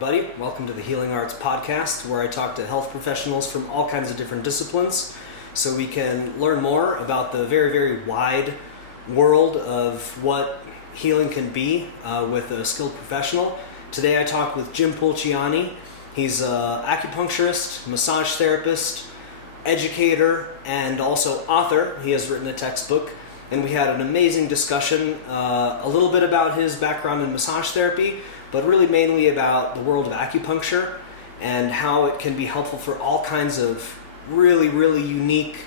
everybody. Welcome to the Healing Arts Podcast, where I talk to health professionals from all kinds of different disciplines so we can learn more about the very, very wide world of what healing can be with a skilled professional. Today I talk with Jim Pulciani. He's an acupuncturist, massage therapist, educator, and also author. He has written a textbook, and we had an amazing discussion, a little bit about his background in massage therapy, but really mainly about the world of acupuncture and how it can be helpful for all kinds of really, really unique,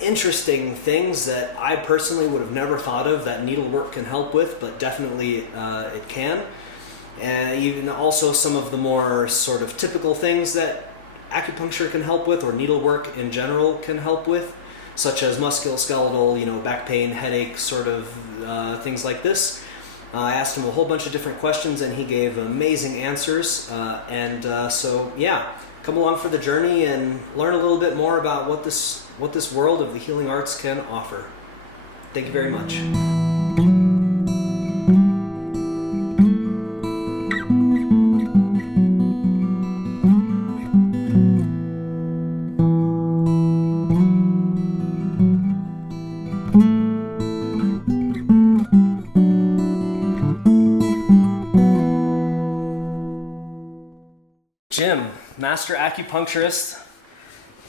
interesting things that I personally would have never thought of that needlework can help with, but definitely it can. And even also some of the more sort of typical things that acupuncture can help with, or needlework in general can help with, such as musculoskeletal, back pain, headache, sort of things like this. I asked him a whole bunch of different questions, and he gave amazing answers. So come along for the journey and learn a little bit more about what this world of the healing arts can offer. Thank you very much. Jim, master acupuncturist,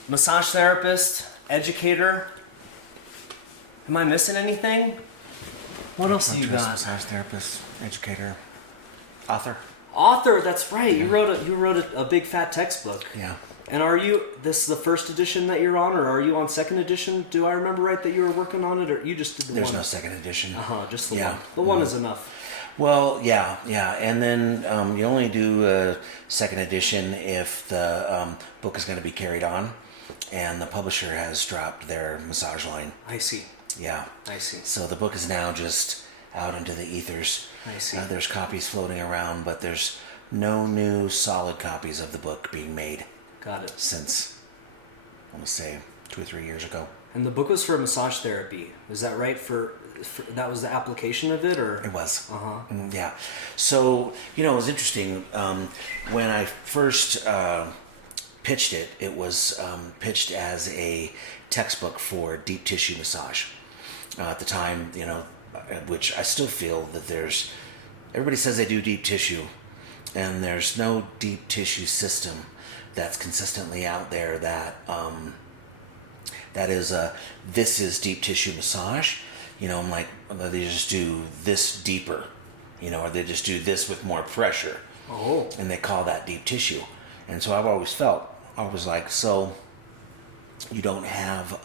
massage therapist, educator. Am I missing anything? What else do you got? Massage therapist, educator, author. Author, that's right. Yeah. You wrote a big fat textbook. Yeah. And this is the first edition that you're on, or are you on second edition? Do I remember right that you were working on it, or you just did the one? There's no second edition. Just the one. The one is enough. Well, yeah, and then you only do a second edition if the book is going to be carried on, and the publisher has dropped their massage line. I see. Yeah. I see. So the book is now just out into the ethers. I see. There's copies floating around, but there's no new solid copies of the book being made. Got it. Since, I want to say, 2 or 3 years ago. And the book was for massage therapy. Is that right? For that was the application of it, or? It was. Yeah. So, it was interesting. When I first pitched it, it was pitched as a textbook for deep tissue massage. At the time, which I still feel that everybody says they do deep tissue, and there's no deep tissue system that's consistently out there that is this is deep tissue massage. I'm like, they just do this deeper, or they just do this with more pressure. Oh. And they call that deep tissue. And so I've always felt, I was like, so you don't have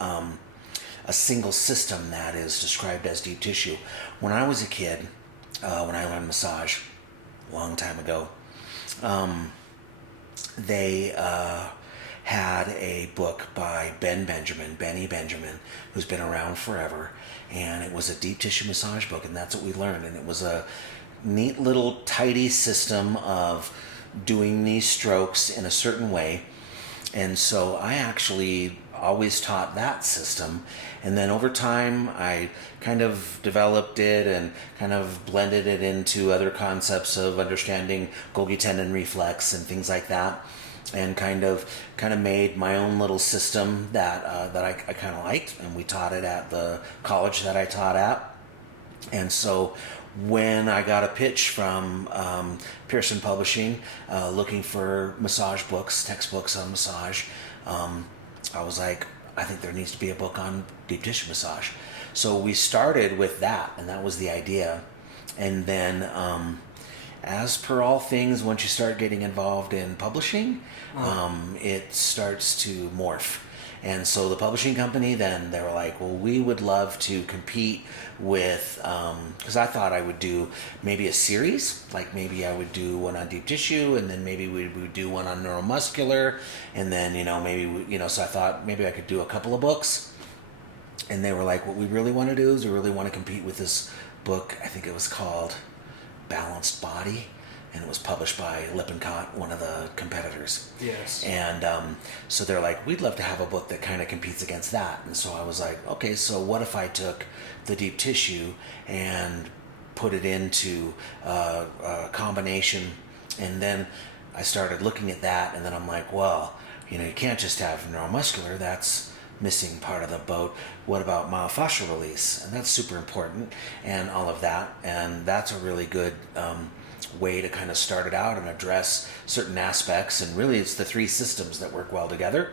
a single system that is described as deep tissue. When I was a kid, when I learned massage a long time ago, they had a book by Benny Benjamin, who's been around forever, and it was a deep tissue massage book, and that's what we learned. And it was a neat little tidy system of doing these strokes in a certain way. And so I actually always taught that system, and then over time I kind of developed it and kind of blended it into other concepts of understanding Golgi tendon reflex and things like that, and kind of made my own little system that I kind of liked, and we taught it at the college that I taught at. And so when I got a pitch from Pearson Publishing looking for massage books, textbooks on massage, I was like, I think there needs to be a book on deep tissue massage. So we started with that, and that was the idea. And then as per all things, once you start getting involved in publishing, it starts to morph. And so the publishing company, then they were like, well, we would love to compete with, because I thought I would do maybe a series, like maybe I would do one on deep tissue, and then maybe we would do one on neuromuscular, and then, so I thought maybe I could do a couple of books. And they were like, what we really want to do is we really want to compete with this book. I think it was called Balanced Body, and it was published by Lippincott, one of the competitors. Yes. And so they're like, we'd love to have a book that kind of competes against that. And so I was like, okay, so what if I took the deep tissue and put it into a combination And then I started looking at that, and then I'm like, well, you can't just have neuromuscular. That's missing part of the boat. What about myofascial release? And that's super important, and all of that. And that's a really good way to kind of start it out and address certain aspects. And really, it's the 3 systems that work well together.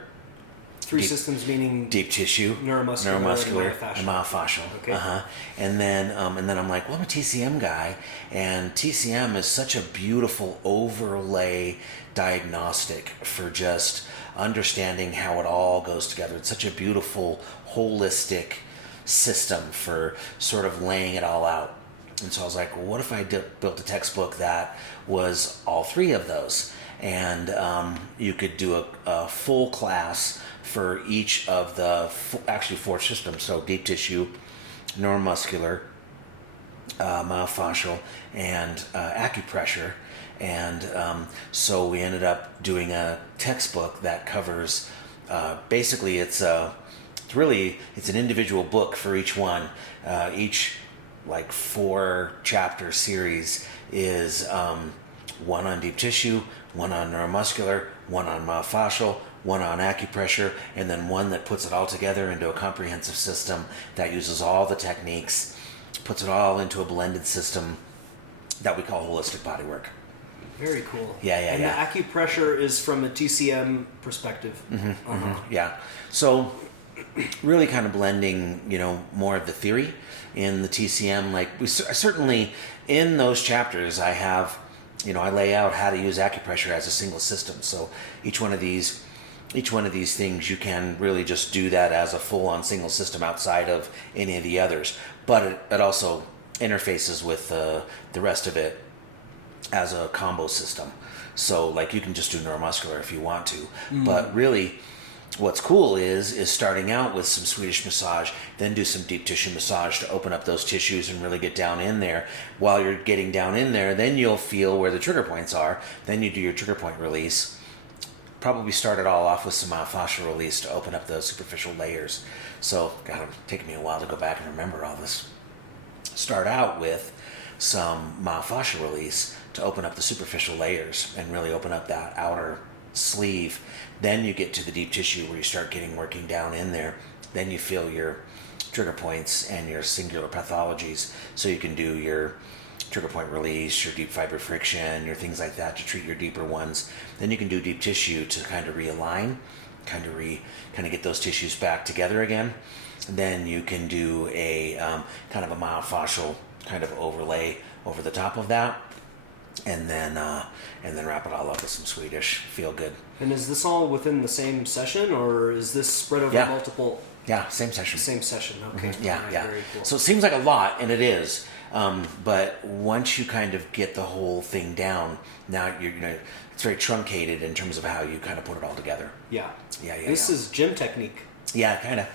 3 systems meaning deep tissue, neuromuscular and myofascial. Okay. And then I'm like, well, I'm a TCM guy, and TCM is such a beautiful overlay diagnostic for just understanding how it all goes together. It's such a beautiful holistic system for sort of laying it all out. And so I was like, well, what if I built a textbook that was all 3 of those? And you could do a full class for each of the actually 4 systems. So deep tissue, neuromuscular, myofascial, and acupressure. And so we ended up doing a textbook that covers, basically it's an individual book for each one. Each like 4 chapter series is one on deep tissue, one on neuromuscular, one on myofascial, one on acupressure, and then one that puts it all together into a comprehensive system that uses all the techniques, puts it all into a blended system that we call holistic bodywork. Very cool. Yeah. And the acupressure is from a TCM perspective. Yeah. So really kind of blending, more of the theory in the TCM. Like certainly in those chapters, I have, I lay out how to use acupressure as a single system. So each one of these things, you can really just do that as a full-on single system outside of any of the others. But it also interfaces with the rest of it as a combo system. So like you can just do neuromuscular if you want to. But really what's cool is starting out with some Swedish massage, then do some deep tissue massage to open up those tissues and really get down in there. While you're getting down in there, then you'll feel where the trigger points are. Then you do your trigger point release. Probably start it all off with some myofascial release to open up those superficial layers. So, God, it's taken me a while to go back and remember all this. Start out with some myofascial release to open up the superficial layers and really open up that outer sleeve. Then you get to the deep tissue where you start working down in there. Then you feel your trigger points and your singular pathologies, so you can do your trigger point release, your deep fiber friction, your things like that to treat your deeper ones. Then you can do deep tissue to kind of realign, kind of get those tissues back together again. Then you can do a kind of a myofascial kind of overlay over the top of that, and then wrap it all up with some Swedish. Feel good. And is this all within the same session, or is this spread over multiple? Yeah, same session. Same session. Okay. Mm-hmm. Yeah, right, yeah. Very cool. So it seems like a lot, and it is. But once you kind of get the whole thing down, now it's very truncated in terms of how you kind of put it all together. Yeah. Yeah. This is gym technique. Yeah, kind of.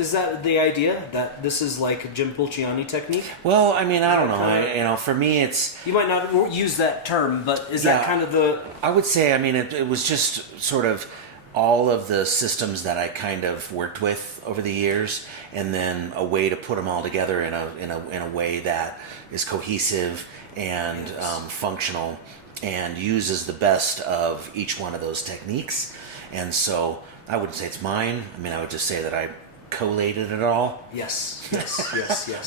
Is that the idea, that this is like Jim Pulciani technique? Well, I mean, I don't know. For me, it's... You might not use that term, but is that kind of the... I would say, I mean, it was just sort of all of the systems that I kind of worked with over the years, and then a way to put them all together in a way that is cohesive and functional, and uses the best of each one of those techniques. And so I wouldn't say it's mine. I mean, I would just say that I collated it all. Yes.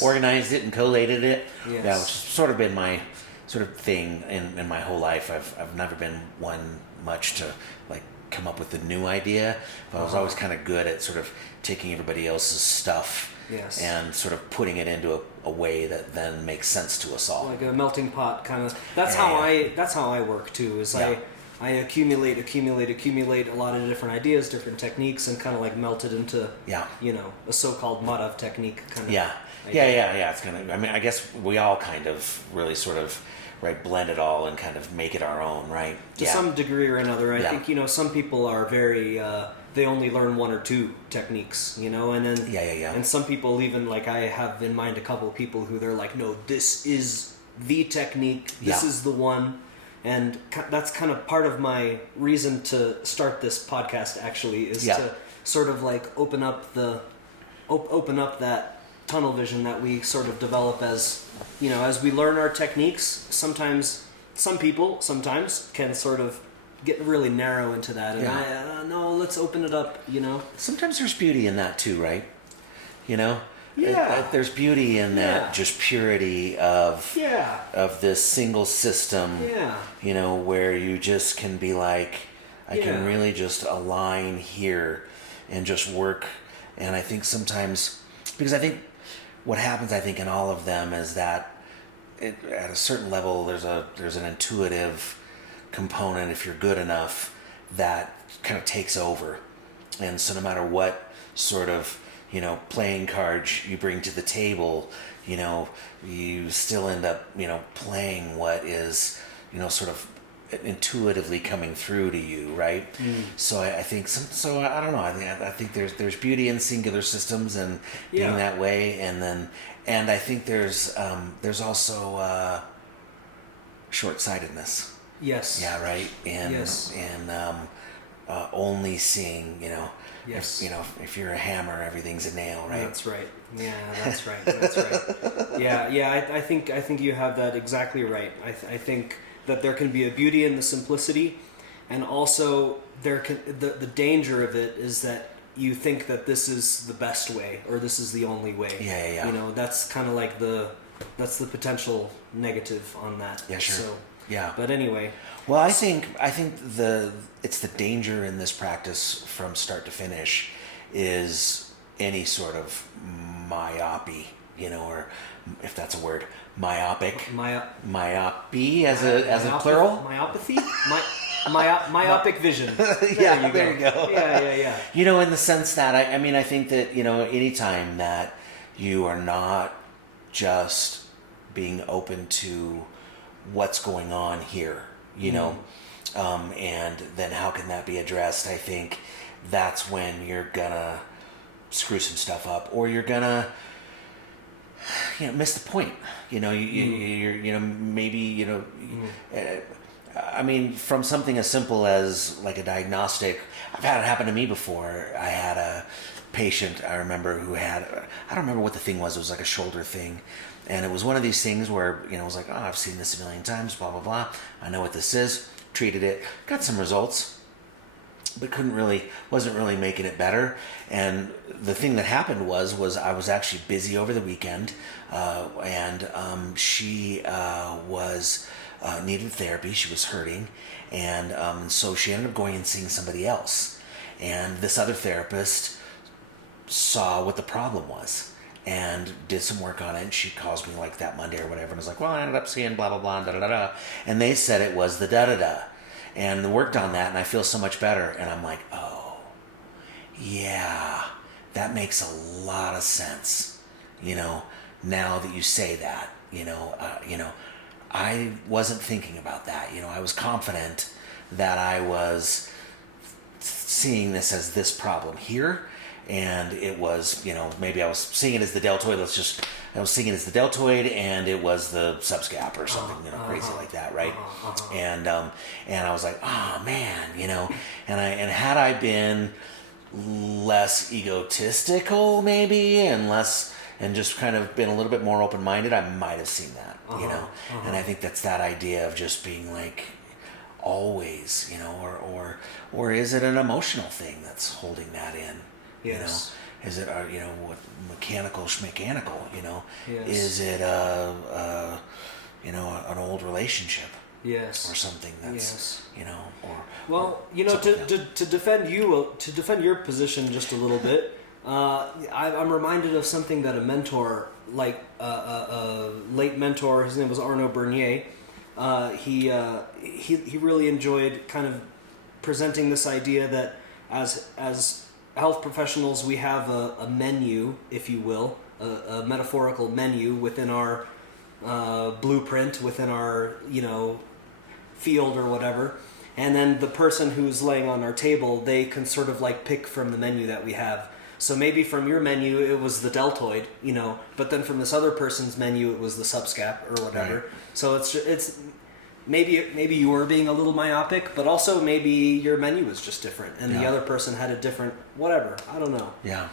Organized it and collated it. Yes. Yeah, which has sort of been my sort of thing in my whole life. I've never been one much to like come up with a new idea, but I was always kind of good at sort of taking everybody else's stuff and sort of putting it into a way that then makes sense to us all. Like a melting pot kind of. That's how I work too. I accumulate a lot of different ideas, different techniques, and kind of like melt it into a so-called Madhav technique kind of. Yeah. It's kind of. I mean, I guess we all kind of really sort of blend it all and kind of make it our own, right? To some degree or another. I think some people are very. They only learn 1 or 2 techniques, and then and some people even like I have in mind a couple of people who they're like, no, this is the technique. This is the one. And that's kind of part of my reason to start this podcast, actually, is to sort of like open up that tunnel vision that we sort of develop as we learn our techniques. Sometimes some people sometimes can sort of get really narrow into that, and no, let's open it up, Sometimes there's beauty in that too, right? Yeah. There's beauty in that just purity of this single system, where you just can be like, I can really just align here and just work. And I think sometimes, because I think what happens, I think in all of them is that at a certain level, there's an intuitive component, if you're good enough, that kind of takes over. And so no matter what sort of playing cards you bring to the table, you still end up, playing what is, sort of intuitively coming through to you, right? So I think so I don't know. I think there's beauty in singular systems and being that way, and I think there's also short-sightedness. Yes. Yeah. Right. And only seeing, Yes. if you're a hammer, everything's a nail, right? That's right. Yeah, that's right. That's right. Yeah. I think you have that exactly right. I think that there can be a beauty in the simplicity, and also the danger of it is that you think that this is the best way or this is the only way. Yeah. That's kind of like that's the potential negative on that. Yeah, sure. So, yeah. But anyway. Well, I think it's the danger in this practice from start to finish is any sort of myopy, or if that's a word, myopic. Myopy as a plural. Myopathy? Myopic vision. There you go. Yeah. In the sense that I think that anytime that you are not just being open to what's going on here, and then how can that be addressed? I think that's when you're gonna screw some stuff up, or you're gonna miss the point. You're maybe I mean, from something as simple as like a diagnostic. I've had it happen to me before. I had a patient, I remember, who had, I don't remember what the thing was. It was like a shoulder thing. And it was one of these things where, it was like, oh, I've seen this a million times, blah, blah, blah. I know what this is. Treated it. Got some results. But wasn't really making it better. And the thing that happened was I was actually busy over the weekend. And she was needed therapy. She was hurting. And so she ended up going and seeing somebody else. And this other therapist saw what the problem was and did some work on it. And she calls me like that Monday or whatever. And was like, well, I ended up seeing blah, blah, blah, da, da, da, da. And they said it was the da, da, da. And they worked on that, and I feel so much better. And I'm like, oh, yeah, that makes a lot of sense. Now that you say that, I wasn't thinking about that. I was confident that I was seeing this as this problem here. And it was, maybe I was seeing it as the deltoid. I was seeing it as the deltoid, and it was the subscap or something, crazy like that, right? And I was like, oh man, and had I been less egotistical, maybe, and just kind of been a little bit more open-minded, I might have seen that, And I think that's that idea of just being like always, or is it an emotional thing that's holding that in? Yes. Is it what mechanical? Yes. Is it an old relationship? Yes. Or something that's to defend your position just a little bit. I'm reminded of something that a mentor, like a late mentor, his name was Arnaud Bernier. He really enjoyed kind of presenting this idea that as health professionals, we have a menu, if you will, a metaphorical menu within our blueprint, within our field or whatever, and then the person who's laying on our table, they can sort of like pick from the menu that we have. So maybe from your menu it was the deltoid, but then from this other person's menu it was the subscap or whatever. Right. So it's maybe you were being a little myopic, but also maybe your menu was just different, and the other person had a different whatever. I don't know. Yeah.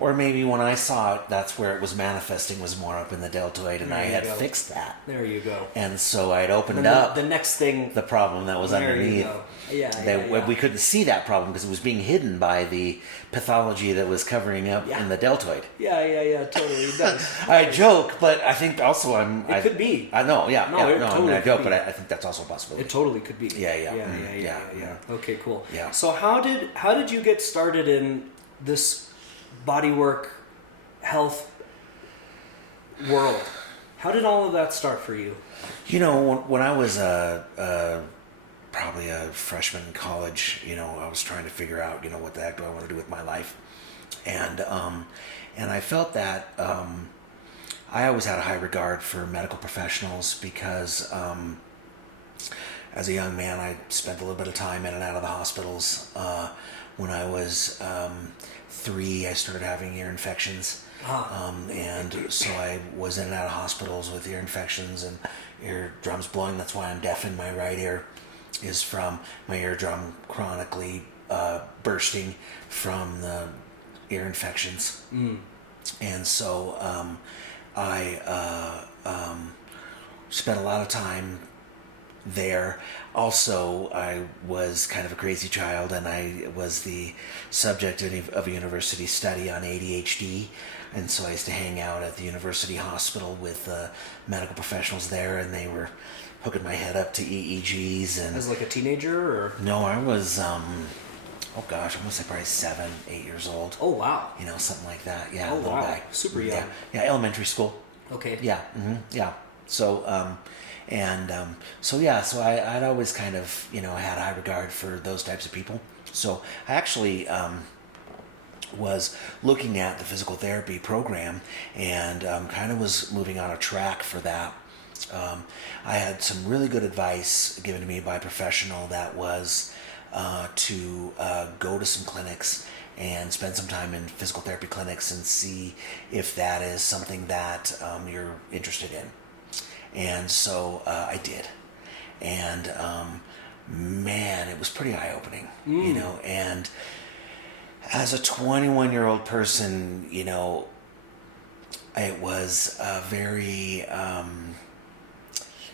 Or maybe when I saw it, that's where it was manifesting, was more up in the deltoid, and I had fixed that. There you go. And so I'd opened up the next thing, the problem that was underneath. We couldn't see that problem because it was being hidden by the pathology that was covering up in the deltoid. Yeah, totally. It does. I joke, but I think also It could be. I know, Totally I joke, be. but I think that's also a possibility. It totally could be. Yeah. Okay, cool. Yeah. So how did you get started in this bodywork health world? How did all of that start for you? You know, when I was probably a freshman in college, I was trying to figure out, what the heck do I want to do with my life, and I felt that I always had a high regard for medical professionals because as a young man, I spent a little bit of time in and out of the hospitals. When I was 3, I started having ear infections. And so I was in and out of hospitals with ear infections and eardrums blowing. That's why I'm deaf in my right ear, is from my eardrum chronically bursting from the ear infections. And so I spent a lot of time there. Also, I was kind of a crazy child, and I was the subject of a university study on ADHD, and so I used to hang out at the university hospital with medical professionals there, and they were hooking my head up to EEGs. And as like a teenager, or no, I was I want to say probably 7, 8 years old. Oh wow! Something like that. Yeah, oh little wow, guy. super young. Yeah, elementary school. Okay. Yeah. Yeah. So so I'd always kind of, had high regard for those types of people. So I actually was looking at the physical therapy program and kind of was moving on a track for that. I had some really good advice given to me by a professional that was to go to some clinics and spend some time in physical therapy clinics and see if that is something that you're interested in. And so I did. And man, it was pretty eye-opening, and as a 21-year-old person, it was very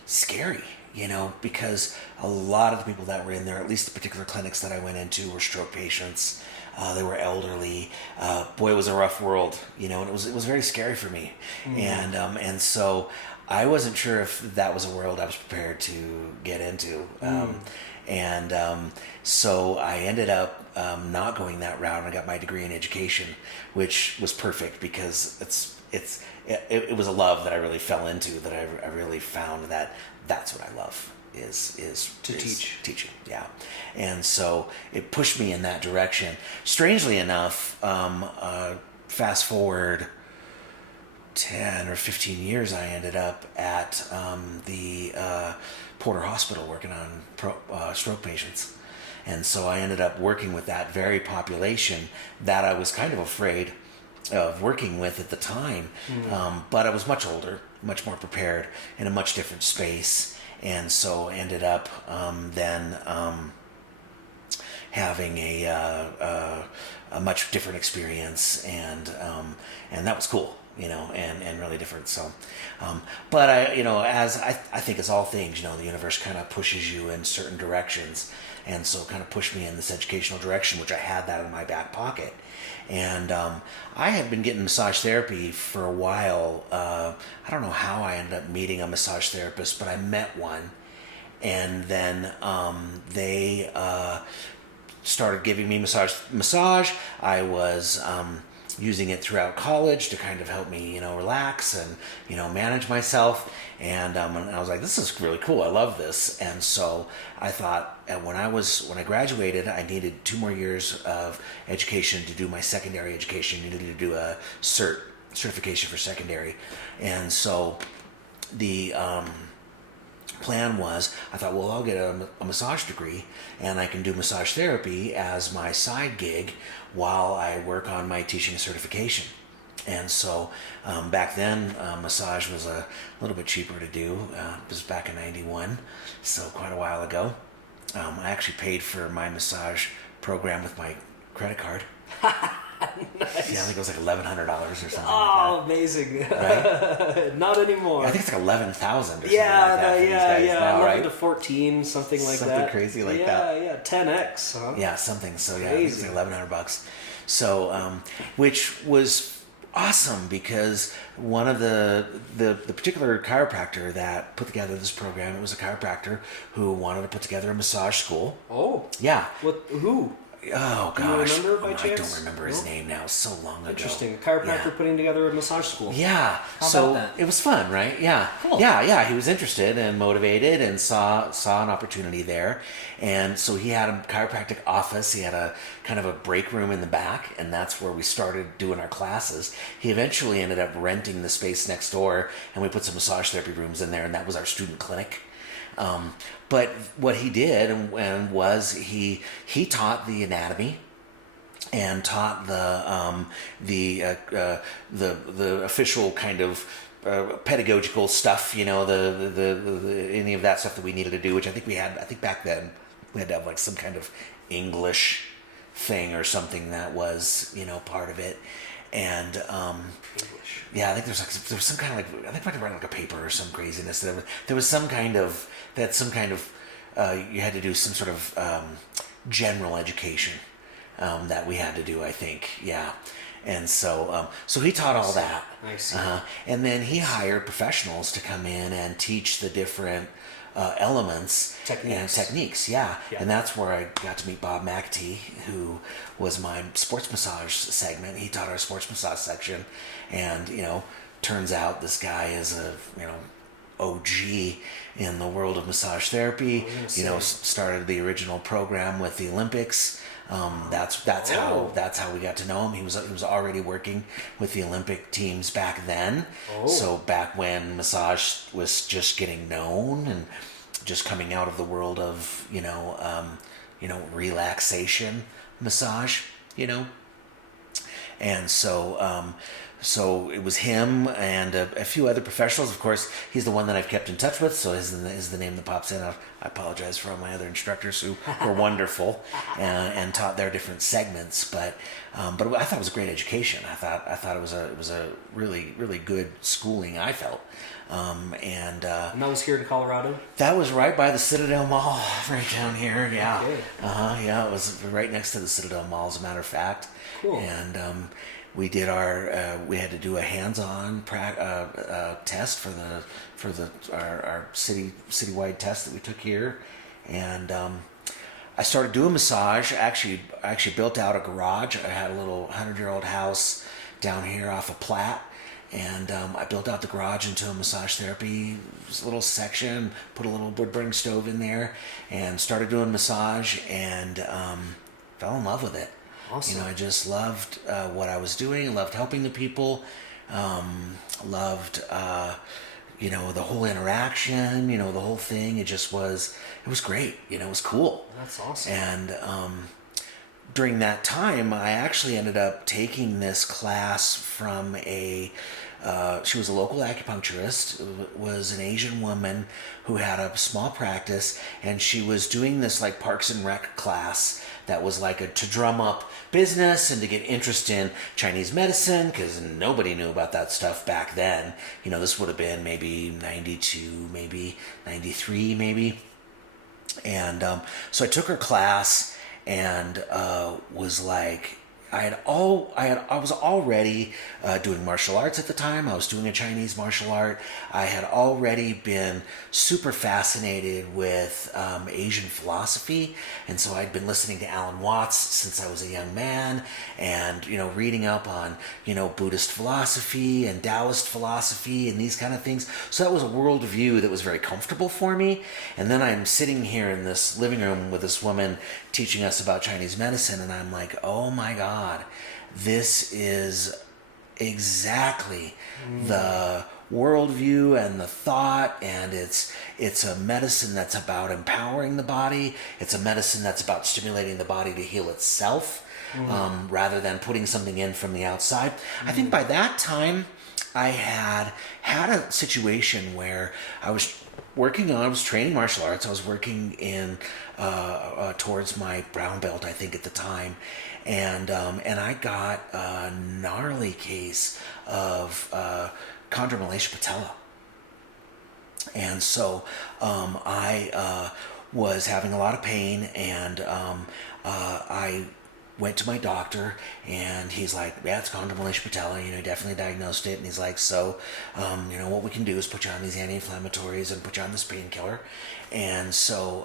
scary, because a lot of the people that were in there, at least the particular clinics that I went into, were stroke patients. They were elderly. Boy, it was a rough world, and it was very scary for me. And so I wasn't sure if that was a world I was prepared to get into. So I ended up not going that route, and I got my degree in education, which was perfect because it was a love that I really fell into, that I really found that that's what I love is teach. Teaching. Yeah. And so it pushed me in that direction. Strangely enough, fast forward 10 or 15 years, I ended up at the Porter Hospital working on stroke patients. And so I ended up working with that very population that I was kind of afraid of working with at the time. But I was much older, much more prepared, in a much different space. And so ended up then having a much different experience, and that was cool. And really different. So, but as I think as all things, the universe kind of pushes you in certain directions, and so kind of pushed me in this educational direction, which I had that in my back pocket. And I had been getting massage therapy for a while. I don't know how I ended up meeting a massage therapist, but I met one, and then they started giving me massage. I was using it throughout college to kind of help me, relax and, manage myself. And I was like, this is really cool. I love this. And so I thought when I graduated, I needed 2 more years of education to do my secondary education. You needed to do a certification for secondary. And so the plan was, I thought, well, I'll get a massage degree and I can do massage therapy as my side gig while I work on my teaching certification. And so back then, massage was a little bit cheaper to do. It was back in 91, so quite a while ago. I actually paid for my massage program with my credit card. Nice. Yeah, I think it was like $1,100 or something Oh, like amazing. Right? Not anymore. that. I think it's like 11,000 or something Yeah, like that for these guys now, 11 right? to 14, something like that. Something crazy like that. Yeah, 10x, huh? Yeah, something. So yeah, Crazy. it's like $1,100. So, which was awesome because one of the particular chiropractor that put together this program, it was a chiropractor who wanted to put together a massage school. Oh. Yeah. Who? Oh Do you gosh, remember by I chance? don't remember his name now. So long ago. Interesting. A chiropractor Yeah. putting together a massage school. Yeah. How so about that? it was fun, right? Yeah. Cool. Yeah. He was interested and motivated and saw an opportunity there. And so he had a chiropractic office. He had a kind of a break room in the back, and that's where we started doing our classes. He eventually ended up renting the space next door, and we put some massage therapy rooms in there, and that was our student clinic. But what he did and was he taught the anatomy and taught the official kind of pedagogical stuff, you know, the any of that stuff that we needed to do, which I think back then we had to have like some kind of English thing or something that was, you know, part of it. And English. yeah, I think there was some kind of like, I think I had to write like a paper or some craziness. There was some kind of you had to do some sort of general education that we had to do, I think. Yeah. And so he taught all that. I see. And then he hired professionals to come in and teach the different elements and techniques. Yeah. And that's where I got to meet Bob McAtee, who was my sports massage segment. He taught our sports massage section, and you know, turns out this guy is a OG in the world of massage therapy. You know, started the original program with the Olympics. That's how we got to know him. He was already working with the Olympic teams back then. So back when massage was just getting known and just coming out of the world of relaxation massage, you know. And so it was him and a few other professionals. Of course, he's the one that I've kept in touch with, so is the name that pops in. I apologize for all my other instructors who were wonderful and taught their different segments. But I thought it was a great education. I thought it was a really, really good schooling, I felt. And that was here in Colorado? That was right by the Citadel Mall, right down here. Yeah. Okay. Yeah, it was right next to the Citadel Mall, as a matter of fact. Cool. And we did we had to do a hands-on test for our citywide test that we took here, and I started doing massage. I actually built out a garage. I had a little 100-year-old house down here off of Platte, and I built out the garage into a massage therapy little section, put a little wood-burning stove in there, and started doing massage, and fell in love with it. Awesome. You know, I just loved what I was doing. Loved helping the people. Loved, the whole interaction. You know, the whole thing. It was great. You know, it was cool. That's awesome. And during that time, I actually ended up taking this class from she was a local acupuncturist. Was an Asian woman who had a small practice, and she was doing this like Parks and Rec class that was like to drum up business and to get interest in Chinese medicine, because nobody knew about that stuff back then. You know, this would have been maybe 92, maybe 93, maybe. And so I took her class and was like, I was already doing martial arts at the time. I was doing a Chinese martial art. I had already been super fascinated with Asian philosophy, and so I'd been listening to Alan Watts since I was a young man, and reading up on Buddhist philosophy and Taoist philosophy and these kind of things. So that was a worldview that was very comfortable for me. And then I'm sitting here in this living room with this woman teaching us about Chinese medicine, and I'm like, oh my God, this is exactly the worldview and the thought, and it's a medicine that's about empowering the body. It's a medicine that's about stimulating the body to heal itself, rather than putting something in from the outside. I think by that time I had a situation where I was working on, I was training martial arts. I was working in towards my brown belt, I think, at the time, and I got a gnarly case of chondromalacia patella, and so I was having a lot of pain, and I went to my doctor, and he's like, yeah, it's chondromalacia patella, he definitely diagnosed it, and he's like, so, what we can do is put you on these anti-inflammatories and put you on this painkiller, and so,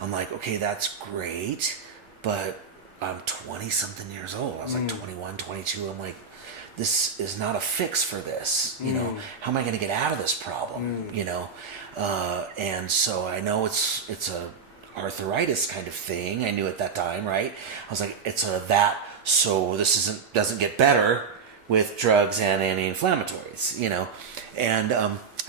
I'm like, okay, that's great, but I'm 20-something years old. I was like 21, 22, I'm like, this is not a fix for this, how am I going to get out of this problem, and so I know it's a arthritis kind of thing. I knew at that time, right? I was like, it's so this doesn't get better with drugs and anti-inflammatories, and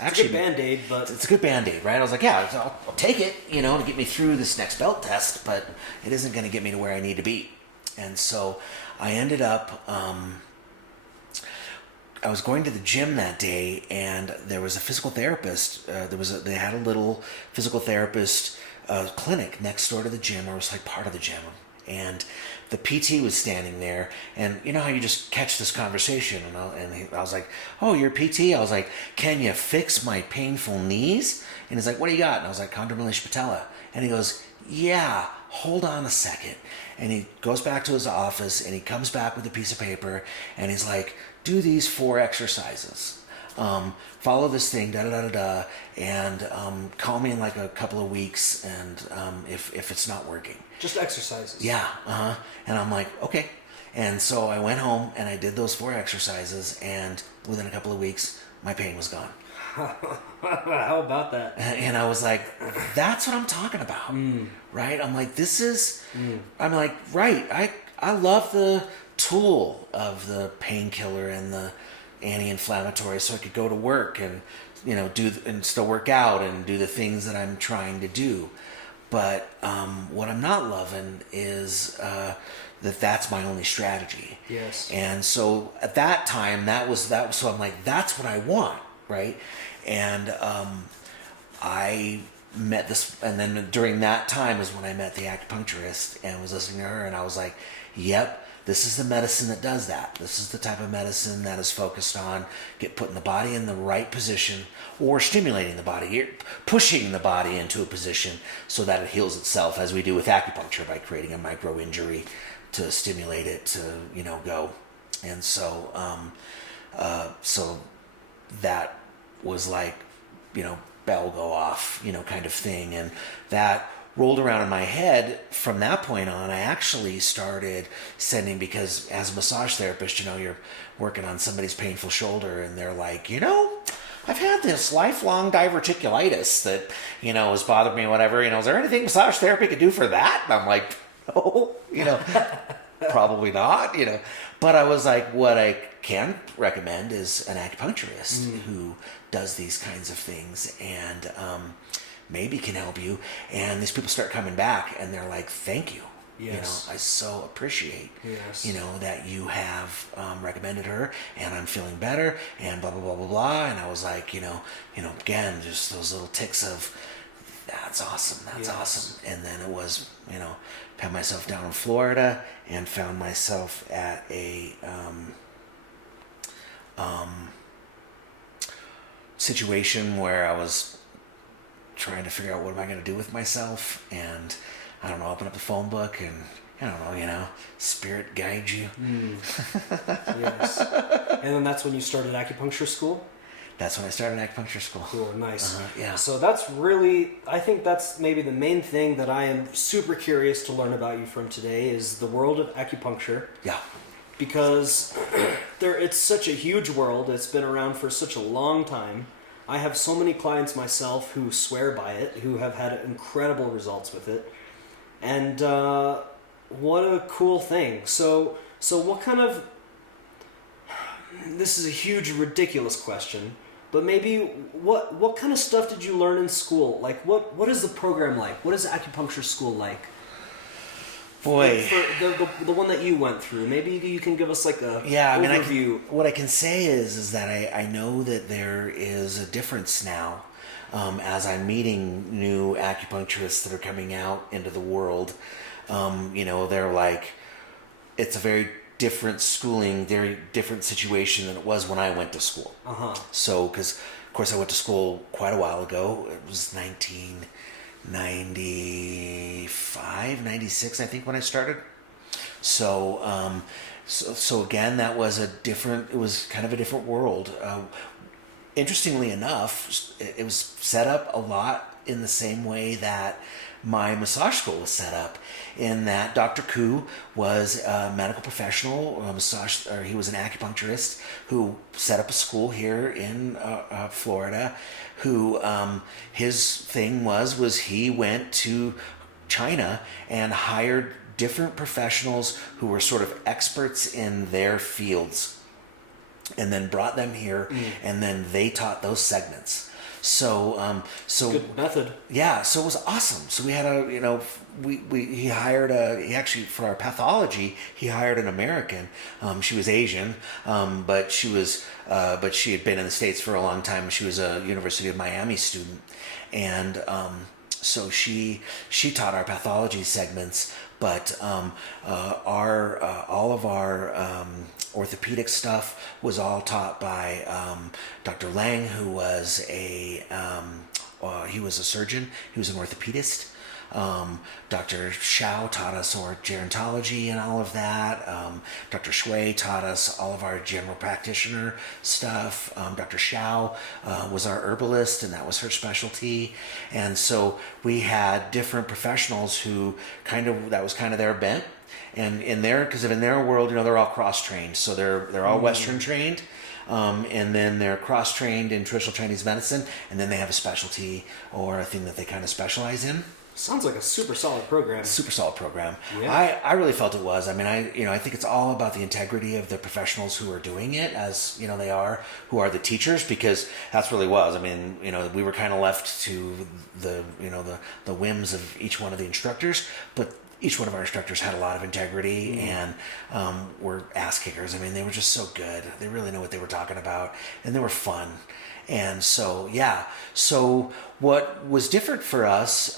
actually, it's a good Band-Aid, but it's a good Band-Aid, right? I was like, yeah, I'll take it, to get me through this next belt test, but it isn't going to get me to where I need to be. And so I ended up, I was going to the gym that day, and there was a physical therapist. They had a little physical therapist clinic next door to the gym, or it was like part of the gym, and the PT was standing there, and you know how you just catch this conversation, I was like, oh, you're PT? I was like, can you fix my painful knees? And he's like, what do you got? And I was like, chondromalacia patella. And he goes, yeah, hold on a second. And he goes back to his office, and he comes back with a piece of paper, and he's like, do these 4 exercises. Follow this thing, and call me in like a couple of weeks, and if it's not working. Just exercises. Yeah, and I'm like, okay. And so I went home, and I did those 4 exercises, and within a couple of weeks, my pain was gone. How about that? And I was like, that's what I'm talking about, right? I'm like, I'm like, right, I love the tool of the painkiller and the anti-inflammatory, so I could go to work and and still work out and do the things that I'm trying to do. But what I'm not loving is that's my only strategy. Yes. And so at that time, that was. So I'm like, that's what I want, right? And I met this, and then during that time is when I met the acupuncturist and was listening to her, and I was like, yep. This is the medicine that does that. This is the type of medicine that is focused on putting the body in the right position, or stimulating the body. You're pushing the body into a position so that it heals itself, as we do with acupuncture by creating a micro injury to stimulate it to go. And so so that was like bell go off kind of thing, and that rolled around in my head. From that point on, I actually started sending, because as a massage therapist, you're working on somebody's painful shoulder, and they're like, I've had this lifelong diverticulitis that, has bothered me, whatever, is there anything massage therapy could do for that? And I'm like, no, probably not, But I was like, what I can recommend is an acupuncturist who does these kinds of things, and maybe can help you. And these people start coming back, and they're like, thank you. Yes. I so appreciate, yes. That you have recommended her, and I'm feeling better, and blah, blah, blah, blah, blah. And I was like, again, just those little ticks of, that's awesome. That's awesome. And then it was, found myself down in Florida, and found myself at a situation where I was trying to figure out what am I going to do with myself, and I don't know, open up the phone book, and I don't know, spirit guides you. Yes. And then that's when you started acupuncture school? That's when I started acupuncture school. Cool, nice. Yeah. So I think that's maybe the main thing that I am super curious to learn about you from today is the world of acupuncture. Yeah. Because it's such a huge world. It's been around for such a long time. I have so many clients myself who swear by it, who have had incredible results with it. And what a cool thing. So what kind of... This is a huge, ridiculous question, but maybe what kind of stuff did you learn in school? Like, what is the program like? What is acupuncture school like? Boy. For the one that you went through, maybe you can give us like a overview. What I can say is that I know that there is a difference now as I'm meeting new acupuncturists that are coming out into the world, they're like, it's a very different schooling, very different situation than it was when I went to school. So, because of course I went to school quite a while ago. It was 1995, 96, I think, when I started. So, so again, it was kind of a different world. Interestingly enough, it was set up a lot in the same way that my massage school was set up, in that Dr. Thew was a medical professional, he was an acupuncturist who set up a school here in Florida, who his thing was he went to China and hired different professionals who were sort of experts in their fields, and then brought them here, and then they taught those segments. So good method. Yeah, so it was awesome. So we had he actually, for our pathology, he hired an American. She was Asian, but she had been in the States for a long time. She was a University of Miami student, and so she taught our pathology segments. But all of our orthopedic stuff was all taught by Dr. Lang, who was he was a surgeon. He was an orthopedist. Dr. Shao taught us our gerontology and all of that. Dr. Shui taught us all of our general practitioner stuff. Dr. Shao was our herbalist, and that was her specialty. And so we had different professionals who that was kind of their bent. And because in their world, they're all cross-trained. So they're all Western trained. And then they're cross-trained in traditional Chinese medicine, and then they have a specialty or a thing that they kind of specialize in. Sounds like a super solid program. Super solid program. Yeah. I really felt it was. I mean, I think it's all about the integrity of the professionals who are doing it, as they are, who are the teachers, because that's really was. I mean, we were kind of left to the whims of each one of the instructors, but each one of our instructors had a lot of integrity and were ass kickers. I mean, they were just so good. They really know what they were talking about, and they were fun. And so, yeah. So what was different for us,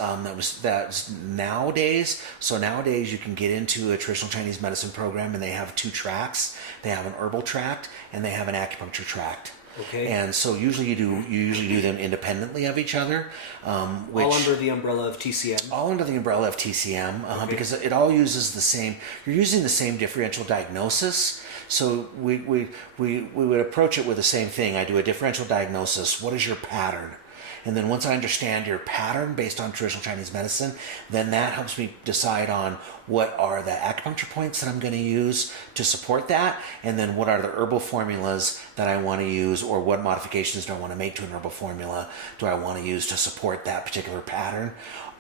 that's nowadays. So nowadays you can get into a traditional Chinese medicine program, and they have 2 tracks. They have an herbal tract and they have an acupuncture tract. Okay. And so you usually do them independently of each other. All under the umbrella of TCM. All under the umbrella of TCM, because it all uses the same. You're using the same differential diagnosis. So we would approach it with the same thing. I do a differential diagnosis. What is your pattern? And then once I understand your pattern based on traditional Chinese medicine, then that helps me decide on what are the acupuncture points that I'm going to use to support that, and then what are the herbal formulas that I want to use, or what modifications do I want to make to an herbal formula do I want to use to support that particular pattern.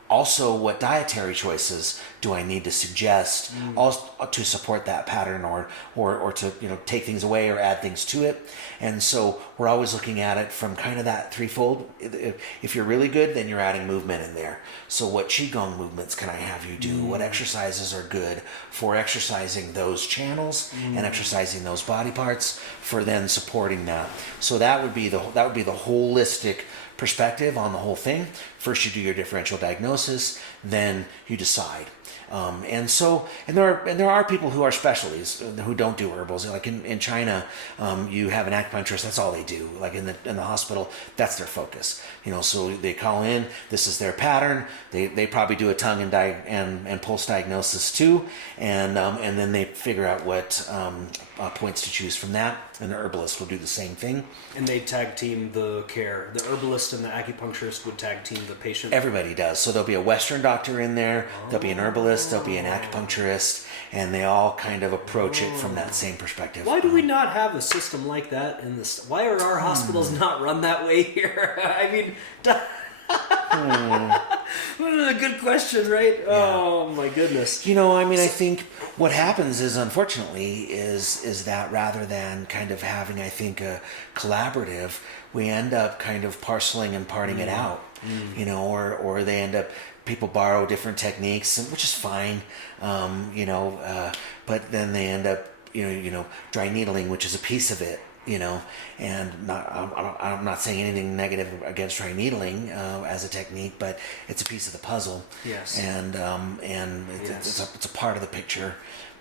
Also, what dietary choices do I need to suggest also to support that pattern, or to take things away or add things to it. And so we're always looking at it from kind of that threefold. If you're really good, then you're adding movement in there. So what Qigong movements can I have you do? What exercises are good for exercising those channels and exercising those body parts for then supporting that? So that would be the holistic perspective on the whole thing. First you do your differential diagnosis, then you decide. And there are people who are specialties who don't do herbals. Like in China, you have an acupuncturist. That's all they do. Like in the hospital, that's their focus. So they call in. This is their pattern. They probably do a tongue and pulse diagnosis too, and then they figure out what points to choose from that. And the herbalist will do the same thing. And they tag team the care. The herbalist and the acupuncturist would tag team the patient. Everybody does. So there'll be a Western doctor in there. There'll be an herbalist. There'll be an acupuncturist, and they all kind of approach it from that same perspective. Why do we not have a system like that in this? Why are our hospitals not run that way here? I mean, a good question, right? Yeah. Oh my goodness. I think what happens is, unfortunately, is that rather than kind of having, I think, a collaborative, we end up kind of parceling and parting it out, or they end up, people borrow different techniques, which is fine, but then they end up, dry needling, which is a piece of it. and I'm not saying anything negative against dry needling as a technique, but it's a piece of the puzzle. Yes. And it's a part of the picture,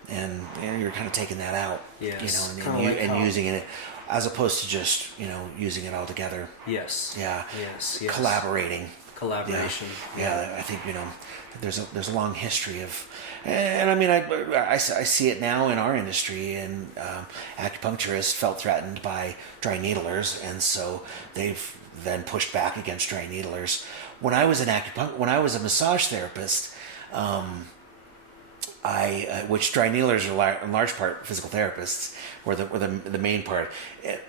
and you're kind of taking that out. Yes. And using it as opposed to just using it all together. Yes. Yeah. Yes. Collaboration. Yeah. I think there's a long history of, and I mean I see it now in our industry, and acupuncturists felt threatened by dry needlers, and so they've then pushed back against dry needlers. When I was a massage therapist, which dry needlers are in large part physical therapists, were the main part,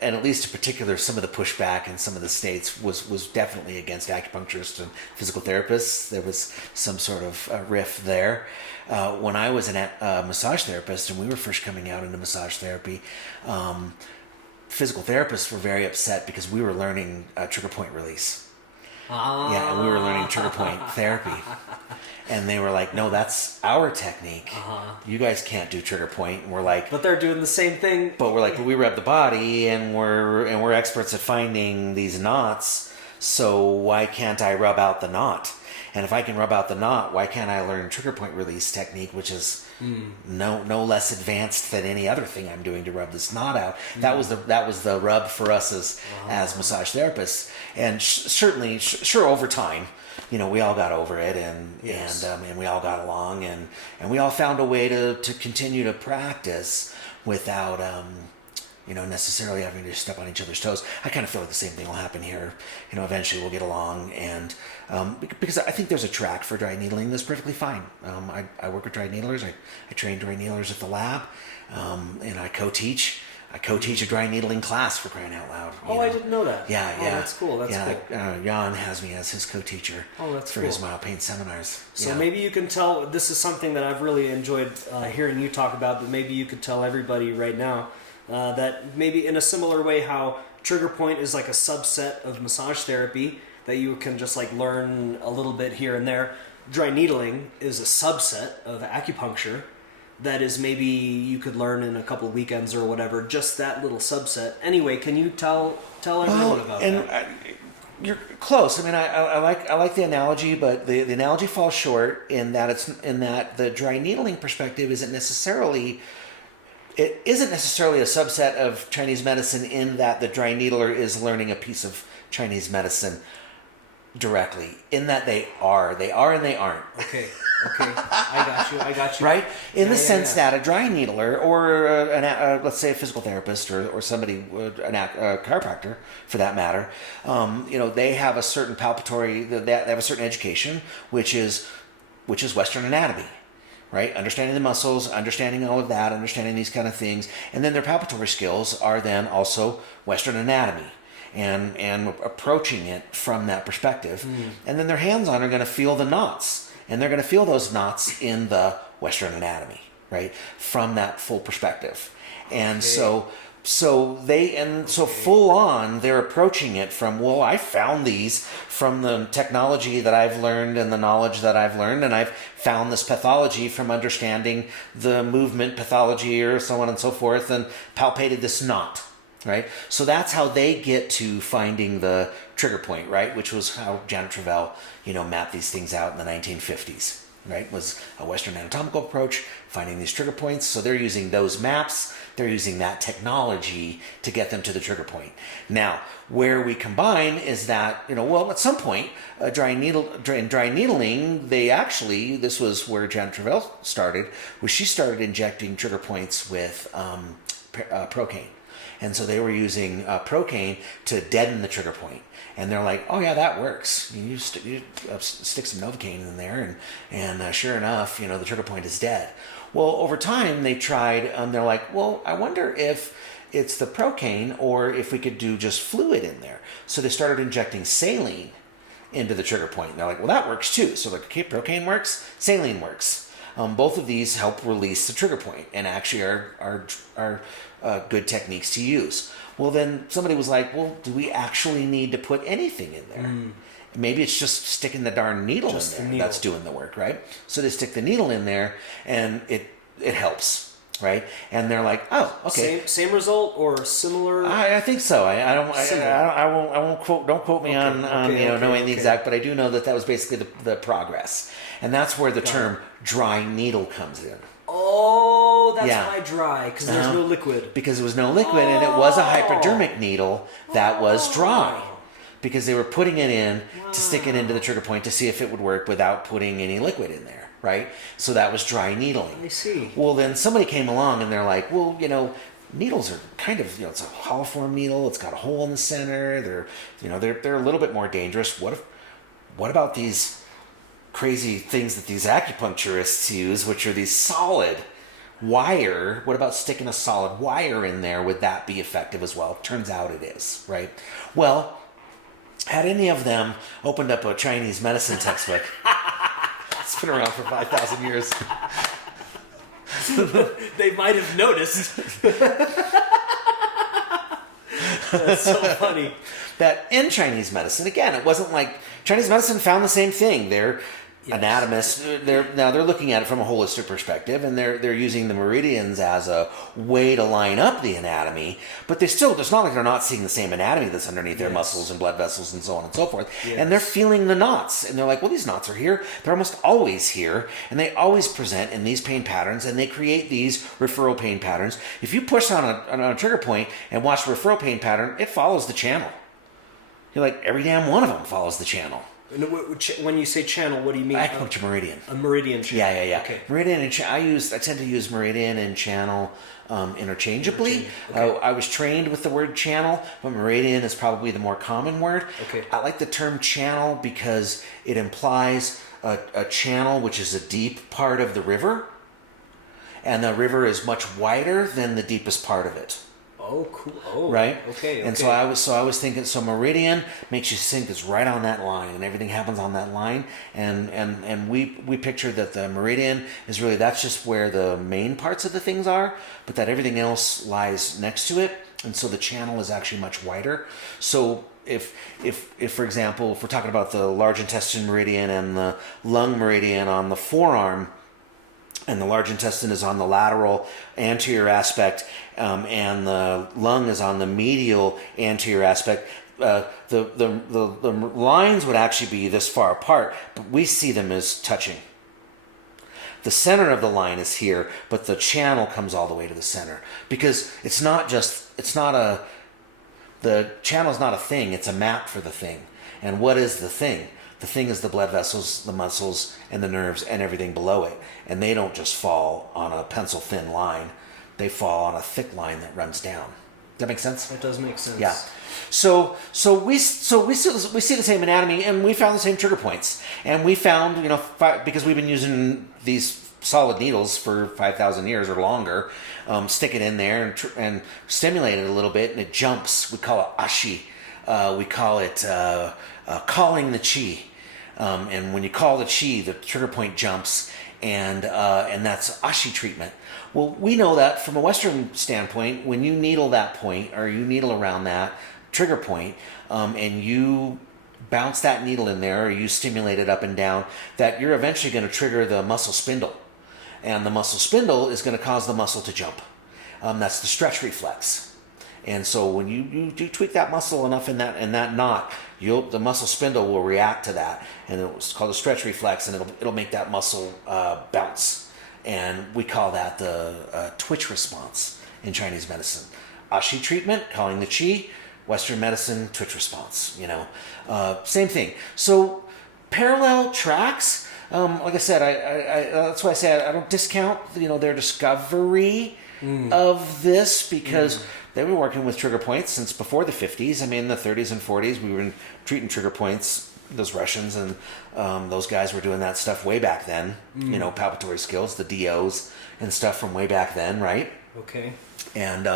and at least in particular, some of the pushback in some of the states was definitely against acupuncturists and physical therapists. There was some sort of riff there. When I was a massage therapist and we were first coming out into massage therapy, physical therapists were very upset because we were learning trigger point release. Yeah, and we were learning trigger point therapy. And they were like, no, that's our technique. You guys can't do trigger point. And we're like, but they're doing the same thing. But we're like, but we rub the body, and we're experts at finding these knots. So why can't I rub out the knot? And if I can rub out the knot, why can't I learn trigger point release technique, which is no less advanced than any other thing I'm doing to rub this knot out? That was the rub for us as massage therapists. And certainly over time, we all got over it, and we all got along, and we all found a way to continue to practice without necessarily having to step on each other's toes. I kind of feel like the same thing will happen here. Eventually we'll get along, and because I think there's a track for dry needling that's perfectly fine. I work with dry needlers. I train dry needlers at the lab, and I co-teach. I co-teach a dry needling class, for crying out loud. I didn't know that. Yeah. That's cool. That's cool. Jan has me as his co-teacher for his mild pain seminars. So maybe you can tell, this is something that I've really enjoyed hearing you talk about, but maybe you could tell everybody right now that maybe in a similar way how trigger point is like a subset of massage therapy that you can just like learn a little bit here and there. Dry needling is a subset of acupuncture that is maybe you could learn in a couple of weekends or whatever, just that little subset. Anyway, can you tell everyone about that? You're close. I mean, I like the analogy, but the analogy falls short in that the dry needling perspective isn't necessarily a subset of Chinese medicine, in that the dry needler is learning a piece of Chinese medicine directly, in that they are and they aren't. Okay. I got you. Right? In the sense that a dry needler, or let's say a physical therapist, or somebody, a chiropractor for that matter, they have a certain they have a certain education, which is Western anatomy. Right? Understanding the muscles, understanding all of that, understanding these kind of things. And then their palpatory skills are then also Western anatomy, and approaching it from that perspective. And then their hands-on are going to feel the knots. And they're going to feel those knots in the Western anatomy, right? From that full perspective. And so full on, they're approaching it from, well, I found these from the technology that I've learned and the knowledge that I've learned, and I've found this pathology from understanding the movement pathology or so on and so forth, and palpated this knot, right? So that's how they get to finding the trigger point, right? Which was how Janet Travell, mapped these things out in the 1950s, right? Was a Western anatomical approach, finding these trigger points. So they're using those maps, they're using that technology to get them to the trigger point. Now, where we combine is that, at some point, dry needling, this was where Janet Travell started, was she started injecting trigger points with procaine. And so they were using procaine to deaden the trigger point. And they're like, oh yeah, that works. You stick some Novocaine in there, and sure enough, the trigger point is dead. Well, over time they tried, they're like, well, I wonder if it's the procaine or if we could do just fluid in there. So they started injecting saline into the trigger point. And they're like, well, that works too. So like, okay, procaine works, saline works. Both of these help release the trigger point, and actually are good techniques to use. Well, then somebody was like, well, do we actually need to put anything in there? Maybe it's just sticking the darn needle in there that's doing the work, right? So they stick the needle in there, and it helps. right? And they're like, oh, okay. Same result or similar? I think so. I won't quote. Don't quote me on knowing the exact, but I do know that was basically the progress, and that's where the term dry needle comes in. Oh, that's why dry, because there's no liquid. Because there was no liquid, and it was a hypodermic needle that was dry. Because they were putting it in to stick it into the trigger point to see if it would work without putting any liquid in there, right? So that was dry needling. I see. Well, then somebody came along and they're like, well, needles are kind of, it's a hollow form needle. It's got a hole in the center. They're a little bit more dangerous. What about these crazy things that these acupuncturists use, which are these solid wire? What about sticking a solid wire in there? Would that be effective as well? Turns out it is, right? Well, had any of them opened up a Chinese medicine textbook? It's been around for 5,000 years. They might have noticed. That's so funny. That in Chinese medicine, again, it wasn't like Chinese medicine found the same thing. They're anatomists. They're looking at it from a holistic perspective, and they're using the meridians as a way to line up the anatomy. But it's not like they're not seeing the same anatomy that's underneath their muscles and blood vessels and so on and so forth. Yes. And they're feeling the knots, and they're like, well, these knots are here. They're almost always here, and they always present in these pain patterns, and they create these referral pain patterns. If you push on a trigger point and watch the referral pain pattern, it follows the channel. You're like, every damn one of them follows the channel. When you say channel, what do you mean? Acupuncture meridian. A meridian channel. Yeah. Okay. Meridian and I tend to use meridian and channel interchangeably. Okay. I was trained with the word channel, but meridian is probably the more common word. Okay. I like the term channel because it implies a channel which is a deep part of the river, and the river is much wider than the deepest part of it. Oh, cool. Oh, right. Okay. And so I was thinking. So meridian makes you think it's right on that line, and everything happens on that line. And we picture that the meridian is really, that's just where the main parts of the things are, but that everything else lies next to it. And so the channel is actually much wider. So if for example, if we're talking about the large intestine meridian and the lung meridian on the forearm, and the large intestine is on the lateral anterior aspect, and the lung is on the medial anterior aspect. The lines would actually be this far apart, but we see them as touching. The center of the line is here, but the channel comes all the way to the center, because the channel is not a thing, it's a map for the thing. And what is the thing? The thing is the blood vessels, the muscles, and the nerves, and everything below it. And they don't just fall on a pencil-thin line. They fall on a thick line that runs down. Does that make sense? That does make sense. Yeah. So we see the same anatomy, and we found the same trigger points. And we found, because we've been using these solid needles for 5,000 years or longer, stick it in there and stimulate it a little bit, and it jumps. We call it ashi. We call it calling the chi. And when you call the chi, the trigger point jumps, and that's ashi treatment. Well, we know that from a Western standpoint, when you needle that point, or you needle around that trigger point, and you bounce that needle in there, or you stimulate it up and down, that you're eventually going to trigger the muscle spindle. And the muscle spindle is going to cause the muscle to jump. That's the stretch reflex. And so when you tweak that muscle enough in that knot, the muscle spindle will react to that, and it's called a stretch reflex, and it'll make that muscle bounce. And we call that the twitch response in Chinese medicine. Ashi treatment, calling the chi. Western medicine, twitch response. Same thing. So parallel tracks. Like I said, I that's why I say I don't discount their discovery of this, because they were working with trigger points since before the 50s. I mean, the 30s and 40s, we were treating trigger points. Those Russians and those guys were doing that stuff way back then. Palpatory skills, the DOs and stuff from way back then, right? Okay. And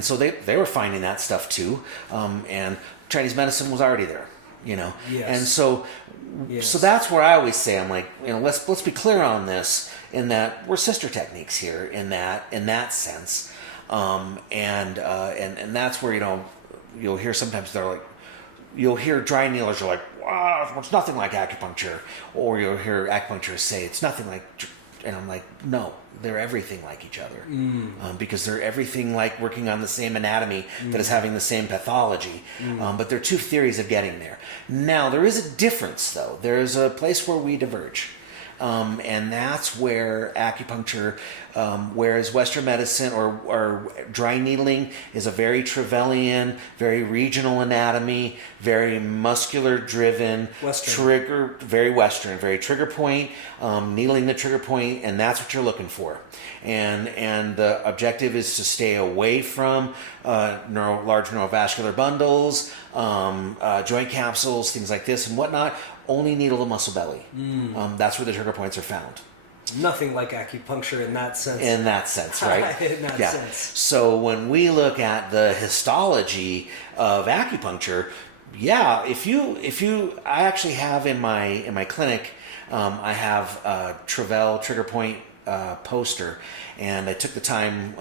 so they were finding that stuff too. And Chinese medicine was already there, Yes. And so that's where I always say, I'm like, let's be clear on this, in that we're sister techniques here in that sense. And that's where, you'll hear sometimes you'll hear dry needlers are like, wow, it's nothing like acupuncture. Or you'll hear acupuncturists say it's nothing like And I'm like, no, they're everything like each other. Because they're everything like working on the same anatomy that is having the same pathology. But there are two theories of getting there. Now, there is a difference, though. There's a place where we diverge. And that's where acupuncture, whereas Western medicine or dry needling is a very Trevelyan, very regional anatomy, very muscular driven, very Western, very trigger point, needling the trigger point, and that's what you're looking for. And the objective is to stay away from large neurovascular bundles, joint capsules, things like this and whatnot. Only needle the muscle belly. That's where the trigger points are found. Nothing like acupuncture in that sense. In that sense, right? In that sense. So when we look at the histology of acupuncture, I actually have in my clinic, I have a Trevel trigger point poster, and I took the time,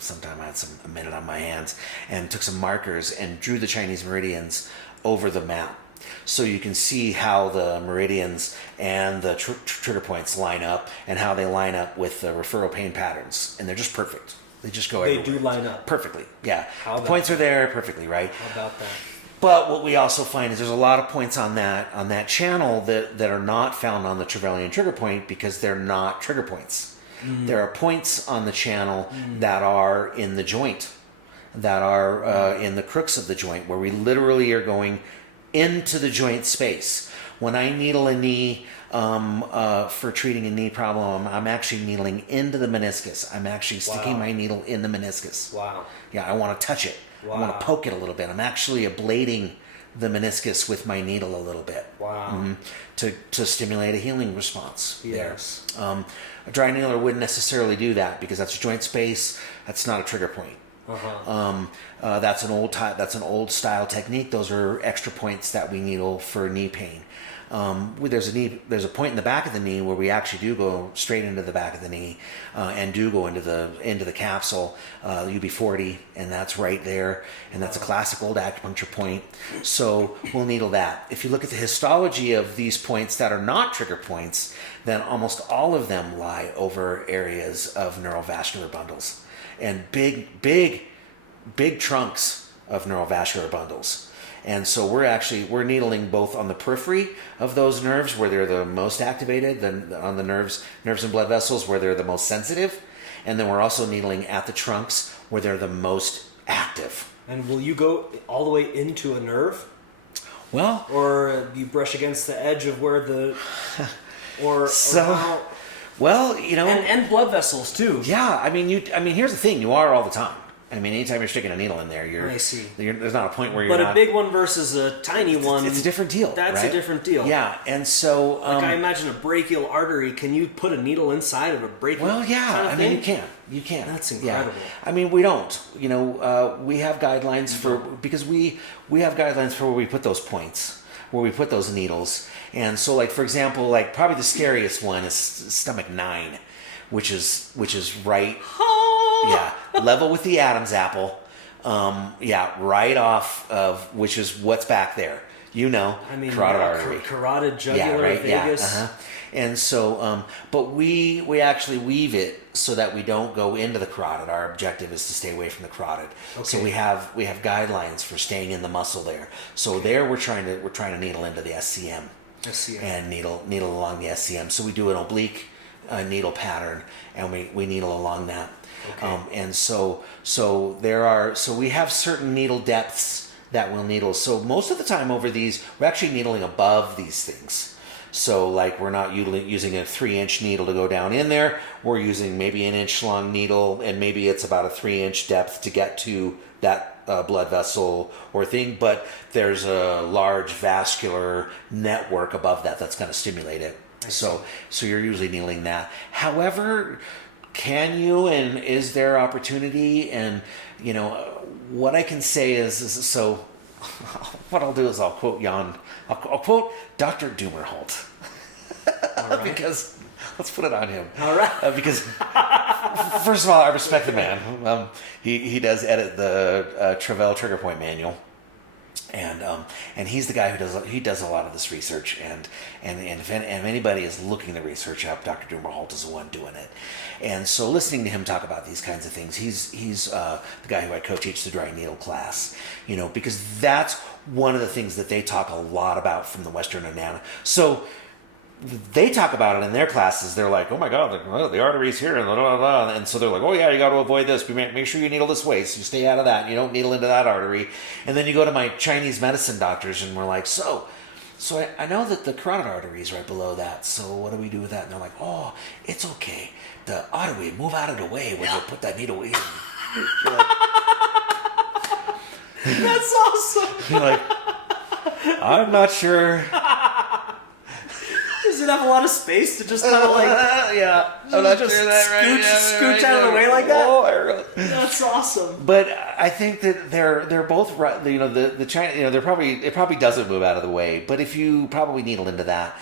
sometime I had a minute on my hands, and took some markers and drew the Chinese meridians over the map. So you can see how the meridians and the trigger points line up and how they line up with the referral pain patterns. And they're just perfect. They just go everywhere. They do line up. Perfectly, yeah. The points are there perfectly, right? How about that? But what we also find is there's a lot of points on that channel that are not found on the Trevelyan trigger point because they're not trigger points. There are points on the channel that are in the joint, that are in the crooks of the joint, where we literally are going into the joint space. When I needle a knee for treating a knee problem, I'm actually needling into the meniscus. I'm actually sticking my needle in the meniscus. Wow. Yeah, I want to touch it. Wow. I want to poke it a little bit. I'm actually ablating the meniscus with my needle a little bit. Wow. To stimulate a healing response. Yes. There. A dry needler wouldn't necessarily do that because that's a joint space. That's not a trigger point. That's an old style technique. Those are extra points that we needle for knee pain. There's a point in the back of the knee where we actually do go straight into the back of the knee and do go into the capsule, UB40, and that's right there, and that's a classic old acupuncture point. So we'll needle that. If you look at the histology of these points that are not trigger points, then almost all of them lie over areas of neurovascular bundles. And big trunks of neurovascular bundles. And so we're needling both on the periphery of those nerves where they're the most activated, then on the nerves and blood vessels where they're the most sensitive, and then we're also needling at the trunks where they're the most active. And will you go all the way into a nerve? Well, or you brush against the edge of where the well, you know, and blood vessels too. Yeah, I mean, here's the thing: you are all the time. I mean, anytime you're sticking a needle in there, I see. There's not a point where you're. But not, a big one versus a tiny one. It's a different deal. That's right? a different deal. Yeah, and so I imagine a brachial artery. Can you put a needle inside of a brachial? Well, yeah. Kind of I mean, you can. That's incredible. Yeah. I mean, we don't. You know, we have guidelines because we have guidelines for where we put those points, where we put those needles, and so like for example, like probably the scariest one is stomach 9. Which is right, level with the Adam's apple, right off of which is what's back there. Carotid artery, carotid, jugular, vagus. And so, but we actually weave it so that we don't go into the carotid. Our objective is to stay away from the carotid. Okay. So we have guidelines for staying in the muscle there. So there we're trying to needle into the SCM. And needle along the SCM. So we do an oblique needle pattern, and we needle along that. Okay. And so we have certain needle depths that we'll needle. So most of the time over these, we're actually needling above these things. So like we're not using a 3-inch needle to go down in there. We're using maybe an 1-inch long needle, and maybe it's about a 3-inch depth to get to that blood vessel or thing. But there's a large vascular network above that that's going to stimulate it. So you're usually needling that. However, can you and is there opportunity? And what I can say is so. What I'll do is I'll quote I'll quote Dr. Dumerholt. Right. Because let's put it on him. All right. Because first of all, I respect the man. He does edit the Trevel trigger point manual. And he's the guy who does a lot of this research, and if anybody is looking the research up, Dr. Dumerholt is the one doing it. And so listening to him talk about these kinds of things, he's the guy who I co-teach the dry needle class, because that's one of the things that they talk a lot about from the Western anatomy. So they talk about it in their classes. They're like, oh my God, the arteries here, and blah, blah, blah. And so they're like, oh yeah, you got to avoid this. Make sure you needle this way, so you stay out of that. You don't needle into that artery. And then you go to my Chinese medicine doctors, and we're like, so I know that the carotid artery is right below that. So what do we do with that? And they're like, oh, it's okay. The artery, move out of the way when you put that needle in. You're like, that's awesome. You're like, I'm not sure. Does it have a lot of space to just kind of like I'm not sure that scooch out of the way like that? Oh, that's awesome. But I think that they're both right. The China, it probably doesn't move out of the way. But if you probably needle into that,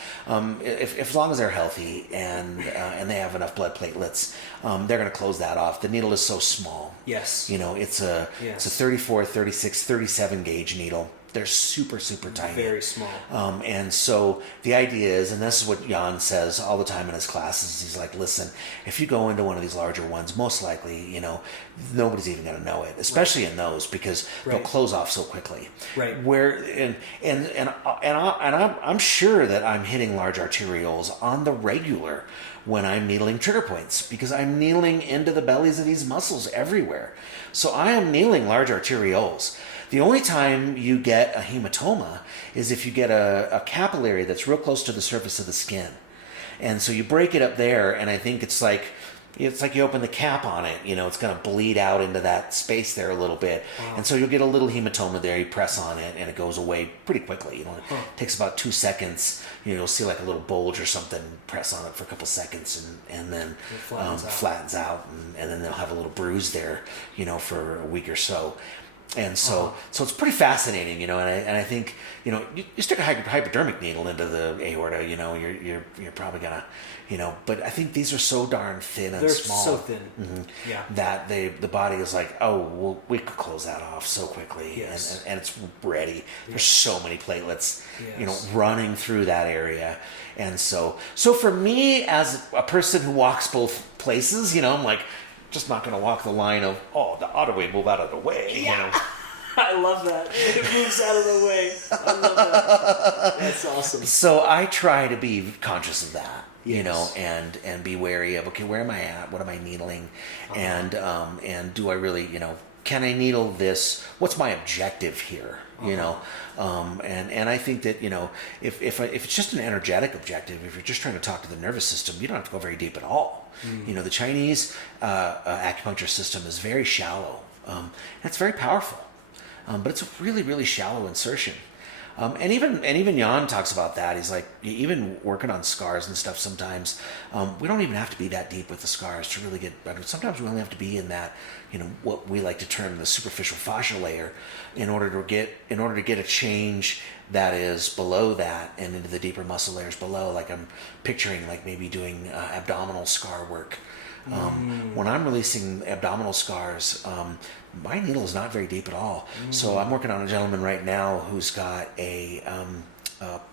if as long as they're healthy and they have enough blood platelets, they're going to close that off. The needle is so small. Yes. It's a 34, 36, 37 gauge needle. They're super, super tiny. Very small. And so the idea is, and this is what Jan says all the time in his classes, he's like, listen, if you go into one of these larger ones, most likely, nobody's even going to know it, especially in those, because they'll close off so quickly. Right. I'm sure that I'm hitting large arterioles on the regular when I'm needling trigger points, because I'm needling into the bellies of these muscles everywhere. So I am needling large arterioles. The only time you get a hematoma is if you get a capillary that's real close to the surface of the skin. And so you break it up there, and I think it's like you open the cap on it, it's going to bleed out into that space there a little bit. Wow. And so you'll get a little hematoma there, you press on it, and it goes away pretty quickly. It takes about 2 seconds. You'll see like a little bulge or something, press on it for a couple seconds, and then it flattens out, and then they'll have a little bruise there, for a week or so. And so it's pretty fascinating, and I think, you stick a hypodermic needle into the aorta, you're probably gonna, but I think these are so darn thin and small. They're so thin. Mm-hmm, yeah. That the body is like, oh, well, we could close that off so quickly, yes. and it's ready. Yes. There's so many platelets, yes. Running through that area. And so for me, as a person who walks both places, I'm like, just not going to walk the line of, the artery move out of the way. I love that. It moves out of the way. I love that. That's awesome. So I try to be conscious of that, yes. and be wary of, okay, where am I at? What am I needling? And do I really, can I needle this? What's my objective here? And I think that, if it's just an energetic objective, if you're just trying to talk to the nervous system, you don't have to go very deep at all. The Chinese acupuncture system is very shallow. It's very powerful, but it's a really, really shallow insertion. And even Jan talks about that. He's like, even working on scars and stuff sometimes, we don't even have to be that deep with the scars to really get better. Sometimes we only have to be in that, what we like to term the superficial fascia layer, in order to get a change that is below that and into the deeper muscle layers below. Like I'm picturing like maybe doing abdominal scar work. When I'm releasing abdominal scars, my needle is not very deep at all. So I'm working on a gentleman right now who's got a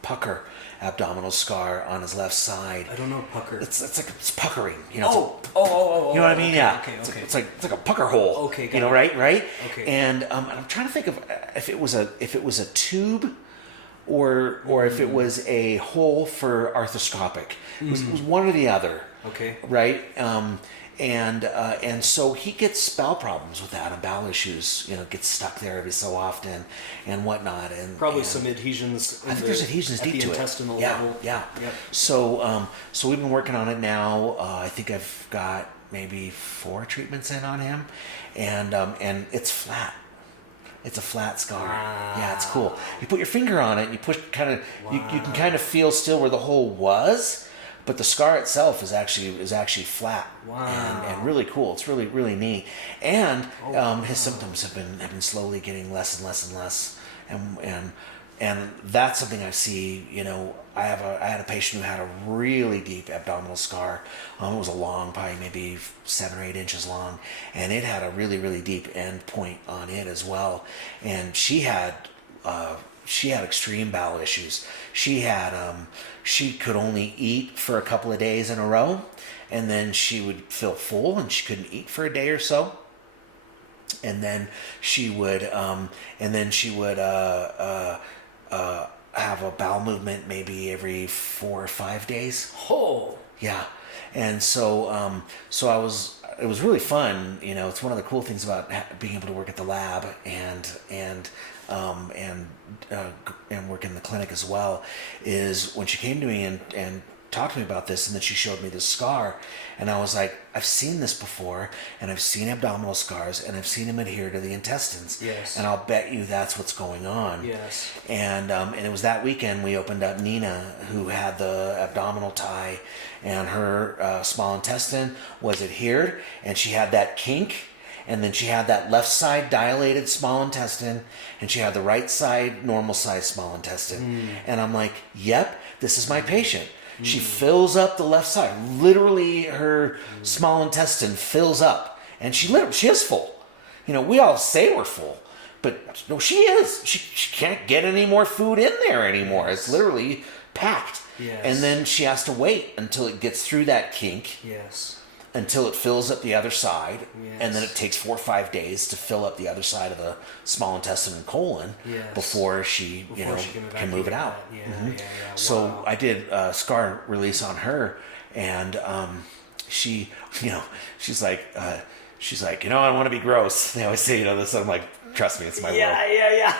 pucker abdominal scar on his left side. I don't know pucker. It's puckering. You know what I mean? Okay, yeah. Okay. It's like a pucker hole. Okay. Right? Okay. And I'm trying to think of if it was a tube, or if it was a hole for arthroscopic. It was one or the other. Okay. Right. And so he gets bowel problems with that, and bowel issues, gets stuck there every so often and whatnot. And probably some adhesions. I think there's adhesions deep to it. Intestinal level. Yeah. Yep. So we've been working on it now. I think I've got maybe 4 treatments in on him, and it's flat. It's a flat scar. Wow. Yeah, it's cool. You put your finger on it, and you push kind of. Wow. You can kind of feel still where the hole was. But the scar itself is actually flat. Wow. And really cool. It's really, really neat. And his symptoms have been slowly getting less and less and less. And that's something I see. I had a patient who had a really deep abdominal scar. It was a long, probably maybe 7 or 8 inches long, and it had a really, really deep end point on it as well. And she had she had extreme bowel issues. She had she could only eat for a couple of days in a row, and then she would feel full and she couldn't eat for a day or so. And then she would have a bowel movement maybe every 4 or 5 days. Oh. Yeah. And so it was really fun. You know, it's one of the cool things about being able to work at the lab and work in the clinic as well, is when she came to me and talked to me about this, and then she showed me this scar, and I was like, I've seen this before, and I've seen abdominal scars, and I've seen them adhere to the intestines. Yes. And I'll bet you that's what's going on. Yes. And it was that weekend we opened up Nina, who had the abdominal tie, and her small intestine was adhered, and she had that kink. And then she had that left side dilated small intestine, and she had the right side normal size small intestine. And I'm like, yep, this is my patient. She fills up the left side. Literally, her small intestine fills up, and she is full. You know, we all say we're full, but no, she is. She can't get any more food in there anymore. Yes. It's literally packed. Yes. And then she has to wait until it gets through that kink. Yes. Until it fills up the other side, yes. And then it takes 4 or 5 days to fill up the other side of the small intestine and colon, yes. before she can move it out. Yeah, mm-hmm. yeah. So wow. I did scar release on her, and she, she's like, I don't want to be gross. They always say, this. I'm like, trust me, it's my world. Yeah.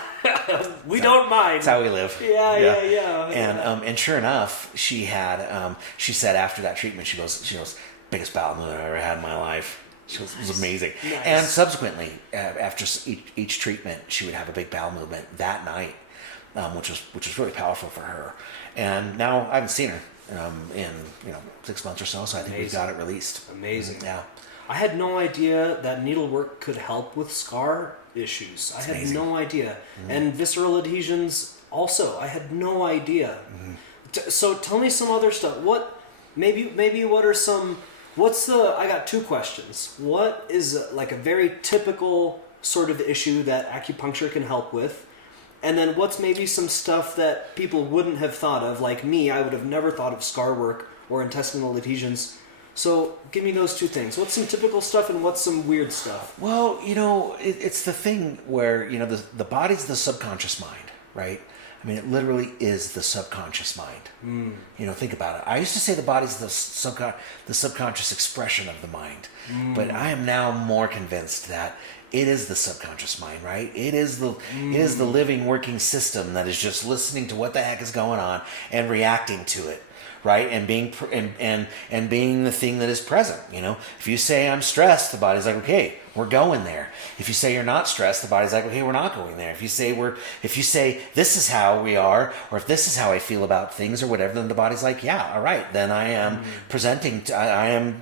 We don't mind. It's how we live. Yeah. And sure enough, she had. She said after that treatment, she goes, biggest bowel movement I've ever had in my life. It was amazing. Nice. And subsequently, after each treatment, she would have a big bowel movement that night, which was really powerful for her. And now I haven't seen her in 6 months or so. So I think we've got it released. Amazing. Yeah. I had no idea that needlework could help with scar issues. I had no idea. Mm-hmm. And visceral adhesions also. I had no idea. Mm-hmm. So tell me some other stuff. I got 2 questions. What is like a very typical sort of issue that acupuncture can help with? And then what's maybe some stuff that people wouldn't have thought of? Like me, I would have never thought of scar work or intestinal adhesions. So give me those 2 things. What's some typical stuff and what's some weird stuff? Well, it's the thing where, the body's the subconscious mind, right? I mean, it literally is the subconscious mind. Think about it. I used to say the body's the subconscious expression of the mind. But I am now more convinced that it is the subconscious mind, right? It is the living, working system that is just listening to what the heck is going on and reacting to it. Right, and being and being the thing that is present. If you say I'm stressed, the body's like, okay, we're going there. If you say you're not stressed, the body's like, okay, we're not going there. If you say this is how we are, or if this is how I feel about things or whatever, then the body's like, yeah, all right, then I am presenting. I am,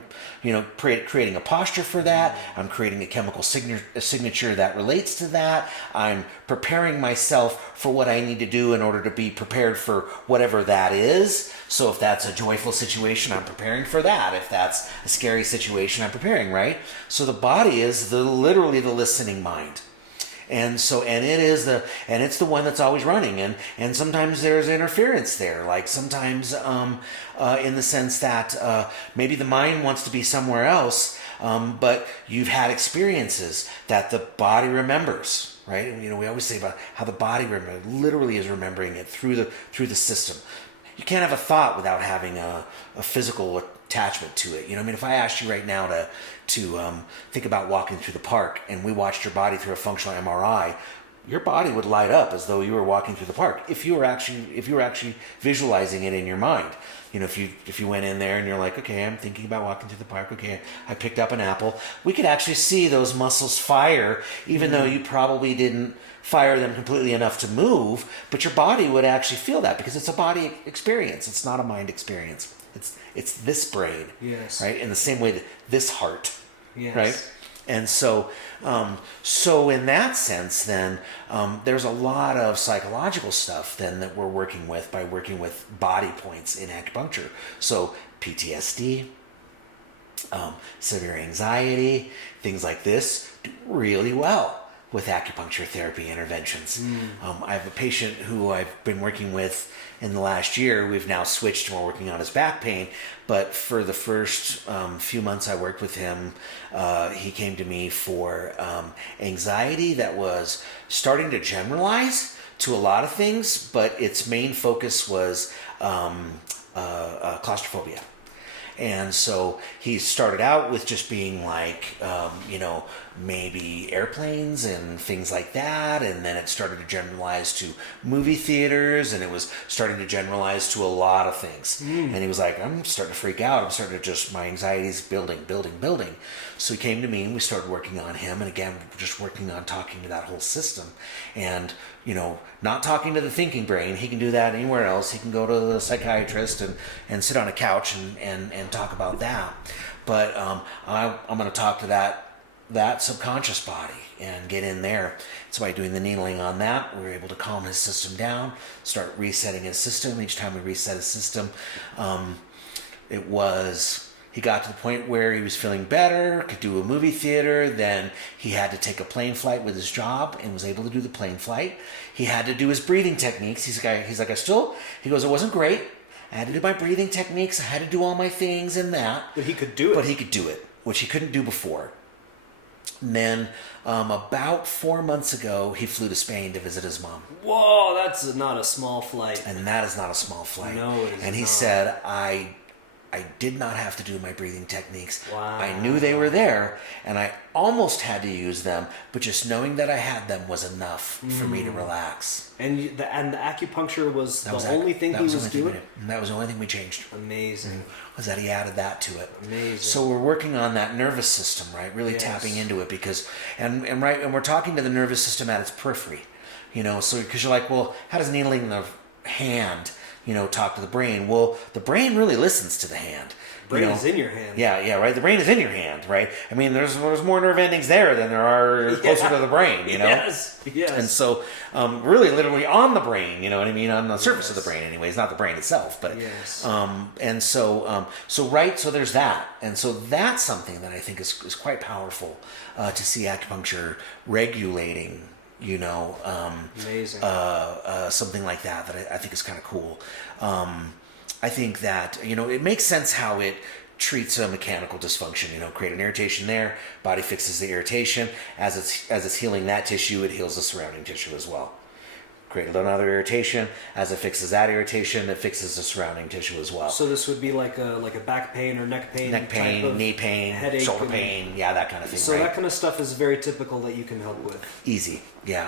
creating a posture for that. I'm creating a chemical signature that relates to that. I'm preparing myself for what I need to do in order to be prepared for whatever that is. So if that's a joyful situation, I'm preparing for that. If that's a scary situation, I'm preparing, right? So the body is literally the listening mind. And it's the one that's always running, and sometimes there's interference there, like sometimes in the sense that maybe the mind wants to be somewhere else, but you've had experiences that the body remembers, right? And, we always say about how the body literally is remembering it through the system. You can't have a thought without having a physical attachment to it. If I asked you right now to think about walking through the park, and we watched your body through a functional MRI, your body would light up as though you were walking through the park if you were actually visualizing it in your mind. If you went in there and you're like, okay, I'm thinking about walking through the park. Okay, I picked up an apple. We could actually see those muscles fire, even though you probably didn't fire them completely enough to move, but your body would actually feel that because it's a body experience. It's not a mind experience. It's this brain, yes, right? In the same way that this heart, yes, right? And so in that sense, then there's a lot of psychological stuff then that we're working with by working with body points in acupuncture. So PTSD, severe anxiety, things like this do really well with acupuncture therapy interventions. I have a patient who I've been working with in the last year. We've now switched and we're working on his back pain. But for the first few months I worked with him, he came to me for anxiety that was starting to generalize to a lot of things, but its main focus was claustrophobia. And so he started out with just being like, maybe airplanes and things like that. And then it started to generalize to movie theaters, and it was starting to generalize to a lot of things. And he was like, I'm starting to freak out. I'm starting to my anxiety's building. So he came to me and we started working on him. And again, just working on talking to that whole system. And, not talking to the thinking brain. He can do that anywhere else. He can go to the psychiatrist and sit on a couch and talk about that. But I'm going to talk to that subconscious body and get in there. So by doing the needling on that, we were able to calm his system down, start resetting his system. Each time we reset his system, he got to the point where he was feeling better, could do a movie theater. Then he had to take a plane flight with his job and was able to do the plane flight. He had to do his breathing techniques. He goes, it wasn't great. I had to do my breathing techniques. I had to do all my things and that. But he could do it. Which he couldn't do before. And then about 4 months ago, he flew to Spain to visit his mom. Whoa, that's not a small flight. And that is not a small flight. No, it is And he not. said, I did not have to do my breathing techniques. Wow. I knew they were there, and I almost had to use them, but just knowing that I had them was enough for me to relax. And the acupuncture was the only thing he was doing? That was the only thing we changed. Amazing. Was that he added that to it. Amazing. So we're working on that nervous system, right? Really tapping into it because, and we're talking to the nervous system at its periphery, so because you're like, well, how does needling the hand talk to the brain? Well, the brain really listens to the hand. Brain is in your hand. Yeah, right. The brain is in your hand, right? I mean, there's more nerve endings there than there are closer to the brain, Yes. And so, really, literally on the brain, you know what I mean? On the surface of the brain, anyways, not the brain itself, but and so there's that, and so that's something that I think is quite powerful to see acupuncture regulating. Amazing. Something like that I think is kind of cool. I think that, it makes sense how it treats a mechanical dysfunction, create an irritation there, body fixes the irritation. As it's healing that tissue, it heals the surrounding tissue as well. Create another irritation. As it fixes that irritation, it fixes the surrounding tissue as well. So this would be like a back pain or neck pain, knee pain, headache, shoulder pain, that kind of thing. So right? that kind of stuff is very typical that you can help with. Easy,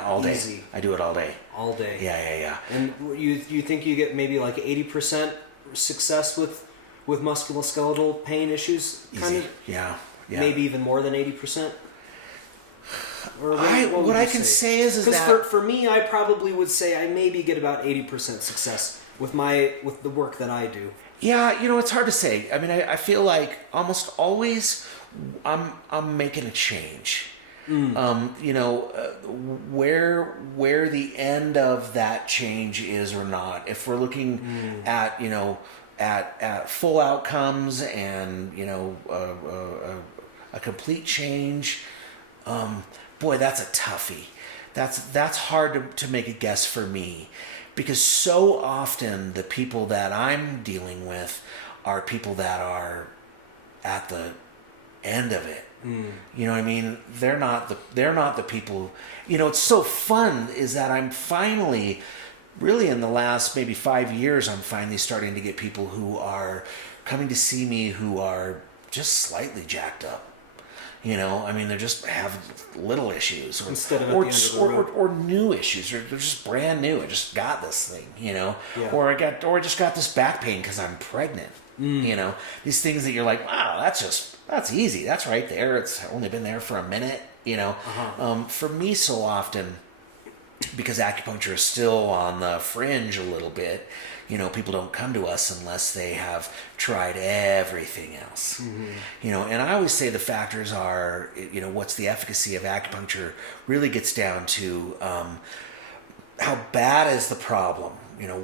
all day. Easy. I do it all day. All day. Yeah. And you think you get maybe like 80% success with musculoskeletal pain issues? Kind of. Yeah. Maybe even more than 80%. What I can say is that because for me, I probably would say I maybe get about 80% success with the work that I do. Yeah, it's hard to say. I mean, I feel like almost always I'm making a change. Where the end of that change is or not. If we're looking at at full outcomes and a complete change. Boy, that's a toughie. That's hard to make a guess for me, because so often the people that I'm dealing with are people that are at the end of it. You know what I mean? They're not the people. It's so fun is that I'm finally, really in the last maybe 5 years, I'm finally starting to get people who are coming to see me who are just slightly jacked up. They just have little issues, or new issues, or they're just brand new. I just got this thing, or I just got this back pain because I'm pregnant. These things that you're like, wow, that's easy. That's right there. It's only been there for a minute. For me, so often, because acupuncture is still on the fringe a little bit, people don't come to us unless they have tried everything else. And I always say the factors are, what's the efficacy of acupuncture really gets down to how bad is the problem?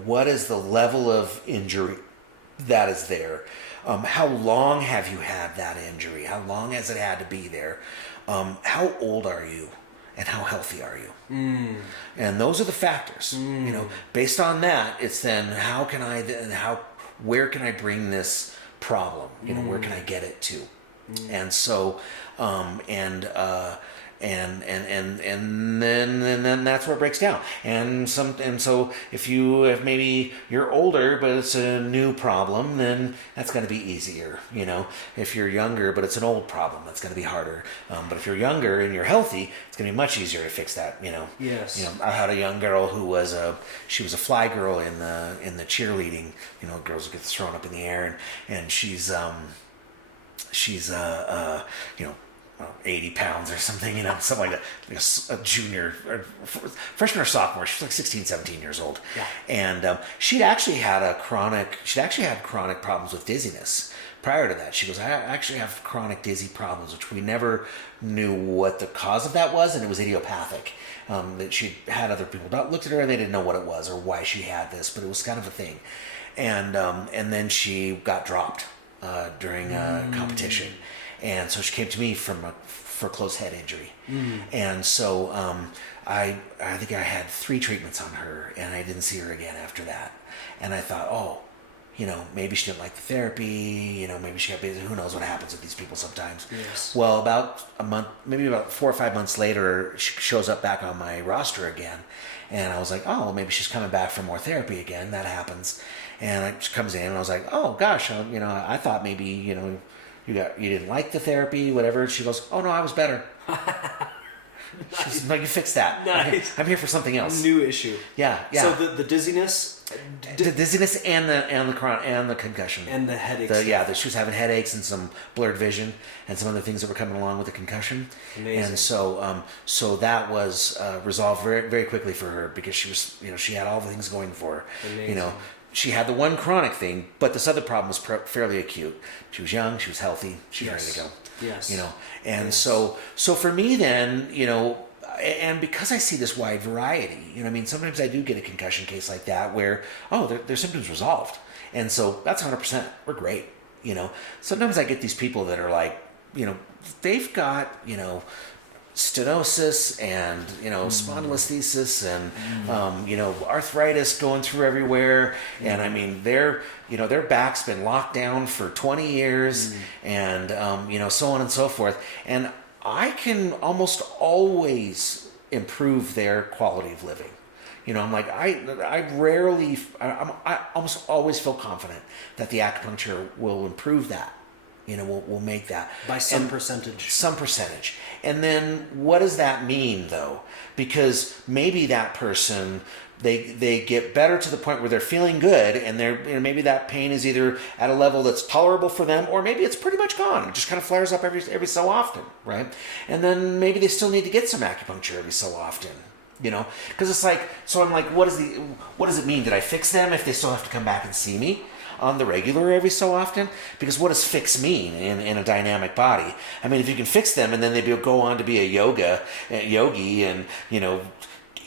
What is the level of injury that is there? How long have you had that injury? How long has it had to be there? How old are you? and how healthy are you? And those are the factors. You know, based on that, it's then where can I bring this problem? You know, where can I get it to? And so, and then that's where it breaks down. And so if maybe you're older but it's a new problem, then that's going to be easier. You know, if you're younger but it's an old problem, that's going to be harder. But if you're younger and you're healthy, it's going to be much easier to fix that. You know. Yes. You know, I had a young girl who was she was a fly girl in the cheerleading. You know, girls get thrown up in the air, and she's you know, 80 pounds or something, you know, something like that. Like a junior, or freshman or sophomore. She's like 16, 17 years old. Yeah. And she'd actually had chronic problems with dizziness. Prior to that, she goes, I actually have chronic dizzy problems, which we never knew what the cause of that was, and it was idiopathic. That she had other people looked at her and they didn't know what it was or why she had this, but it was kind of a thing. And then she got dropped during a competition. And so she came to me for closed head injury. And so I think I had 3 treatments on her, and I didn't see her again after that. And I thought, oh, you know, maybe she didn't like the therapy, you know, maybe she got busy. Who knows what happens with these people sometimes. Yes. Well, about a month, maybe about 4 or 5 months later, she shows up back on my roster again. And I was like, oh, well, maybe she's coming back for more therapy again. That happens. And she comes in, and I was like, oh, gosh, you know, I thought maybe, you know, you didn't like the therapy, whatever. She goes, oh, no, I was better. She says, no, you fixed that. Nice. I'm here for something else. New issue. Yeah. So the dizziness, the dizziness and the concussion and the headaches. She was having headaches and some blurred vision and some other things that were coming along with the concussion. Amazing. And so that was resolved very, very quickly for her, because she was, you know, she had all the things going for her. Amazing. You know, she had the one chronic thing, but this other problem was fairly acute. She was young, she was healthy, she was ready to go. Yes. You know, and so for me then, you know, and because I see this wide variety, you know, I mean, sometimes I do get a concussion case like that where, their symptoms resolved. And so that's 100%. We're great. You know, sometimes I get these people that are like, you know, they've got, you know, stenosis and, you know, spondylolisthesis and, you know, arthritis going through everywhere. And I mean, their back's been locked down for 20 years and, you know, so on and so forth. And I can almost always improve their quality of living. You know, I'm like, I almost always feel confident that the acupuncture will improve that. You know, we'll make that. By some percentage. Some percentage. And then what does that mean, though? Because maybe that person, they get better to the point where they're feeling good, and maybe that pain is either at a level that's tolerable for them, or maybe it's pretty much gone. It just kind of flares up every so often, right? And then maybe they still need to get some acupuncture every so often. You know, because it's like, so I'm like, what does it mean? Did I fix them if they still have to come back and see me on the regular every so often? Because what does fix mean in a dynamic body? I mean, if you can fix them and then they go on to be a yogi and, you know,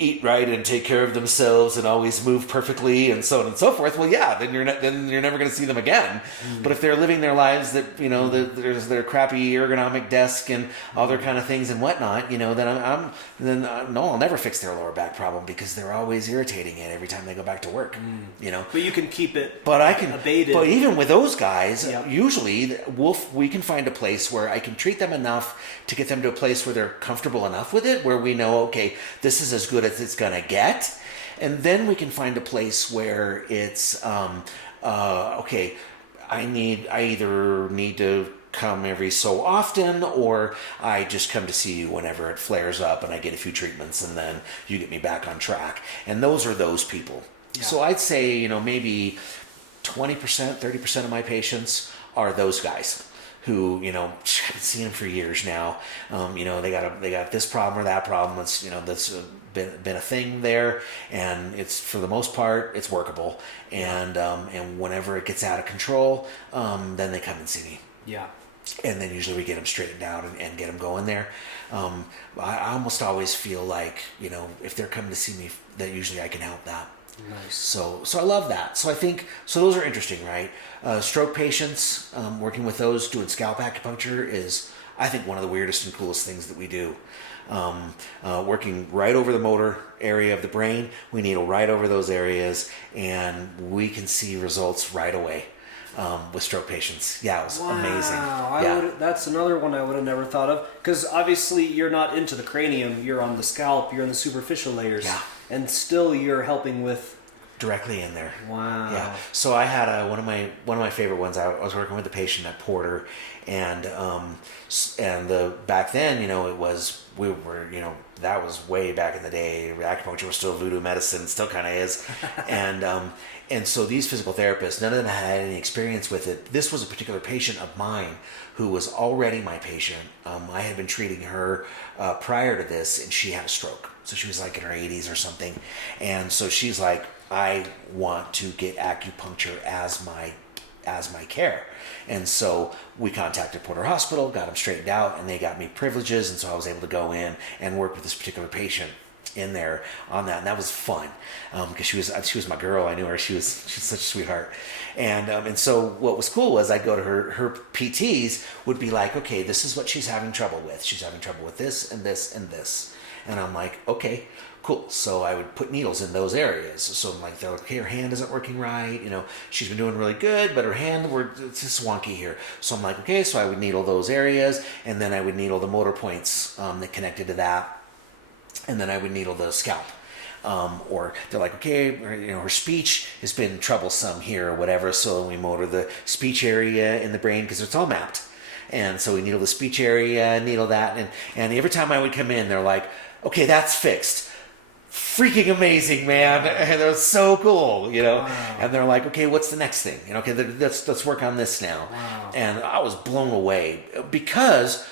eat right and take care of themselves and always move perfectly and so on and so forth, well, yeah, then you're never going to see them again. But if they're living their lives that, you know, there's their crappy ergonomic desk and other kind of things and whatnot, you know, then I'll never fix their lower back problem, because they're always irritating it every time they go back to work. You know, but you can keep it. Abated. But even with those guys, yep. Usually we can find a place where I can treat them enough to get them to a place where they're comfortable enough with it, where we know, okay, this is as good as it's going to get. And then we can find a place where it's, okay, I either need to come every so often, or I just come to see you whenever it flares up and I get a few treatments and then you get me back on track. And those are those people. Yeah. So I'd say, you know, maybe 20%, 30% of my patients are those guys who, you know, I've been seeing them for years now. You know, they got this problem or that problem. It's, you know, that's been a thing there, and it's, for the most part, it's workable. And whenever it gets out of control, then they come and see me. Yeah. And then usually we get them straightened out and get them going there. I almost always feel like, you know, if they're coming to see me, that usually I can help that. Nice. So I love that. So I think, so those are interesting, right? Stroke patients, working with those, doing scalp acupuncture is I think one of the weirdest and coolest things that we do. Working right over the motor area of the brain, we needle right over those areas, and we can see results right away with stroke patients. Yeah, it was amazing. Wow, that's another one I would have never thought of, because obviously you're not into the cranium, you're on the scalp, you're in the superficial layers, and still you're helping with directly in there. Wow. Yeah. So I had one of my favorite ones. I was working with a patient at Porter, and back then, that was way back in the day. Acupuncture was still voodoo medicine, still kind of is, and so these physical therapists, none of them had any experience with it. This was a particular patient of mine who was already my patient. I had been treating her prior to this, and she had a stroke. So she was like in her 80s or something, and so she's like, I want to get acupuncture as my care. And so we contacted Porter Hospital, got them straightened out, and they got me privileges, and so I was able to go in and work with this particular patient in there on that, and that was fun because she was my girl. I knew her. She's such a sweetheart, and so what was cool was I'd go to her PTs would be like, okay, this is what she's having trouble with. She's having trouble with this and this and this, and I'm like, okay, cool. So I would put needles in those areas. So I'm like, they're like, okay, her hand isn't working right. She's been doing really good, but her hand, it's just wonky here. So I'm like, okay, so I would needle those areas, and then I would needle the motor points that connected to that, and then I would needle the scalp. Or they're like, okay, her speech has been troublesome here or whatever. So we motor the speech area in the brain because it's all mapped. And so we needle the speech area, needle that. And every time I would come in, they're like, okay, that's fixed. Freaking amazing, man. And it was so cool, Wow. And they're like, okay, what's the next thing? Okay, let's work on this now. Wow. And I was blown away because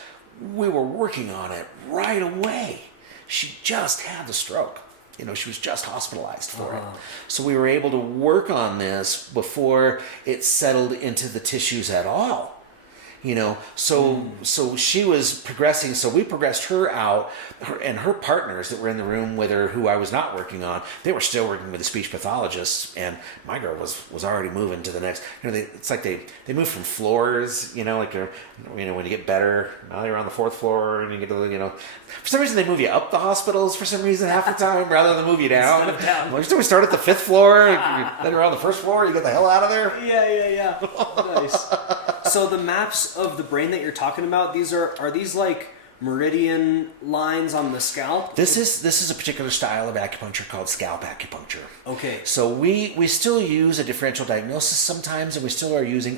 we were working on it right away. She just had the stroke. She was just hospitalized for it. So we were able to work on this before it settled into the tissues at all. So she was progressing. So we progressed her out, and her partners that were in the room with her, who I was not working on, they were still working with the speech pathologists, and my girl was already moving to the next. It's like they move from floors. Like when you get better, now you're on the 4th floor, and you get to For some reason, they move you up the hospitals. For some reason, half the time, rather than move you down. We start at the 5th floor, then you're on the 1st floor. You get the hell out of there. Yeah. Nice. So the maps of the brain that you're talking about, are these like meridian lines on the scalp? This is a particular style of acupuncture called scalp acupuncture. Okay. So we still use a differential diagnosis sometimes, and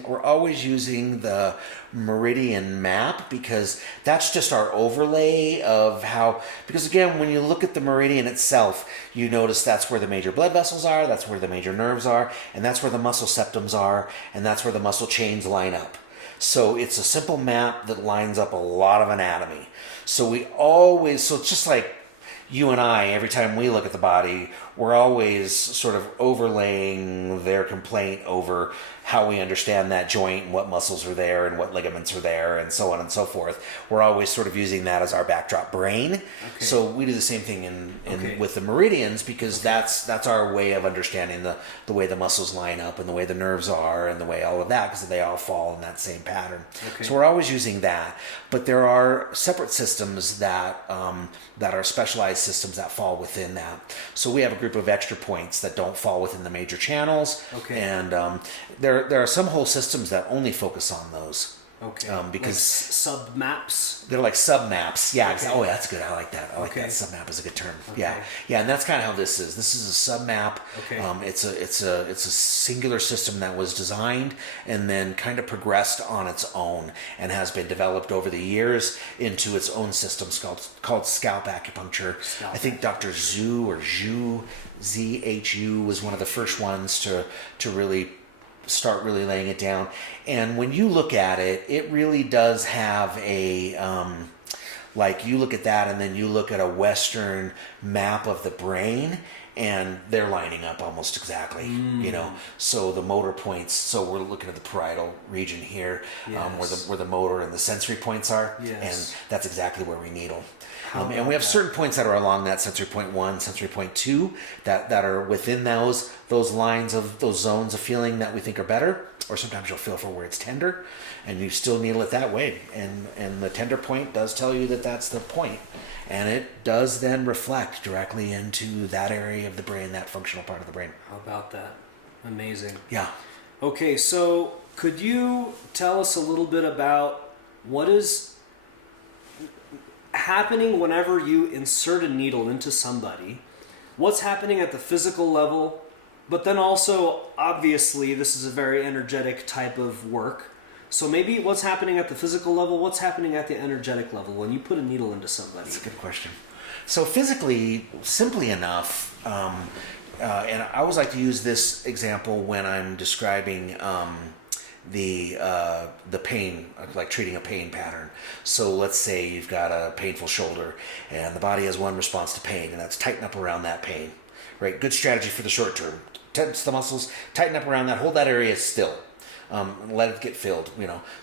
we're always using the meridian map, because that's just our overlay of how, because again, when you look at the meridian itself, you notice that's where the major blood vessels are, that's where the major nerves are, and that's where the muscle septums are, and that's where the muscle chains line up. So it's a simple map that lines up a lot of anatomy. So it's just like you and I, every time we look at the body, we're always sort of overlaying their complaint over how we understand that joint and what muscles are there and what ligaments are there and so on and so forth. We're always sort of using that as our backdrop brain. Okay. So we do the same thing with the meridians, because that's our way of understanding the way the muscles line up and the way the nerves are and the way all of that, because they all fall in that same pattern. Okay. So we're always using that. But there are separate systems that are specialized systems that fall within that. So we have a group of extra points that don't fall within the major channels. Okay. And there are some whole systems that only focus on those. Okay. Because like sub-maps? They're like sub-maps. Yeah. Okay. Oh, that's good. I like that. I like that. Sub-map is a good term. Okay. Yeah. And that's kind of how this is. This is a sub-map. Okay. It's a singular system that was designed and then kind of progressed on its own and has been developed over the years into its own system called scalp acupuncture. I think Dr. Zhu ZHU was one of the first ones to really start really laying it down. And when you look at it, it really does have a like you look at that and then you look at a Western map of the brain, and they're lining up almost exactly, So the motor points. So we're looking at the parietal region here, where the motor and the sensory points are, and that's exactly where we needle. And we have certain points that are along that sensory point 1, sensory point 2, that are within those those lines of those zones of feeling that we think are better, or sometimes you'll feel for where it's tender, and you still needle it that way. And the tender point does tell you that that's the point, and it does then reflect directly into that area of the brain, that functional part of the brain. How about that? Amazing. Yeah. Okay, so could you tell us a little bit about what is happening whenever you insert a needle into somebody? What's happening at the physical level? But then also, obviously, this is a very energetic type of work. So maybe what's happening at the physical level, what's happening at the energetic level when you put a needle into somebody? That's a good question. So physically, simply enough, and I always like to use this example when I'm describing the pain, like treating a pain pattern. So let's say you've got a painful shoulder, and the body has one response to pain, and that's tighten up around that pain. Right? Good strategy for the short term. Tense the muscles, tighten up around that, hold that area still. Let it get filled.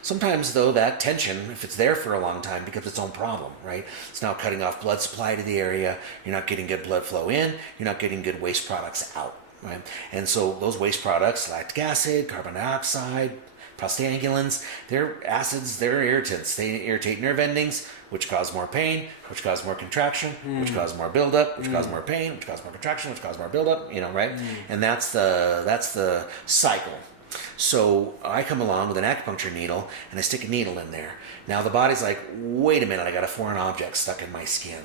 Sometimes though that tension, if it's there for a long time, becomes its own problem, right? It's now cutting off blood supply to the area. You're not getting good blood flow in. You're not getting good waste products out, right? And so those waste products, lactic acid, carbon dioxide, prostaglandins, they're acids, they're irritants. They irritate nerve endings, which cause more pain, which cause more contraction, which cause more buildup, which cause more pain, which cause more contraction, which cause more buildup, right? And that's the cycle. So I come along with an acupuncture needle and I stick a needle in there. Now the body's like, wait a minute, I got a foreign object stuck in my skin.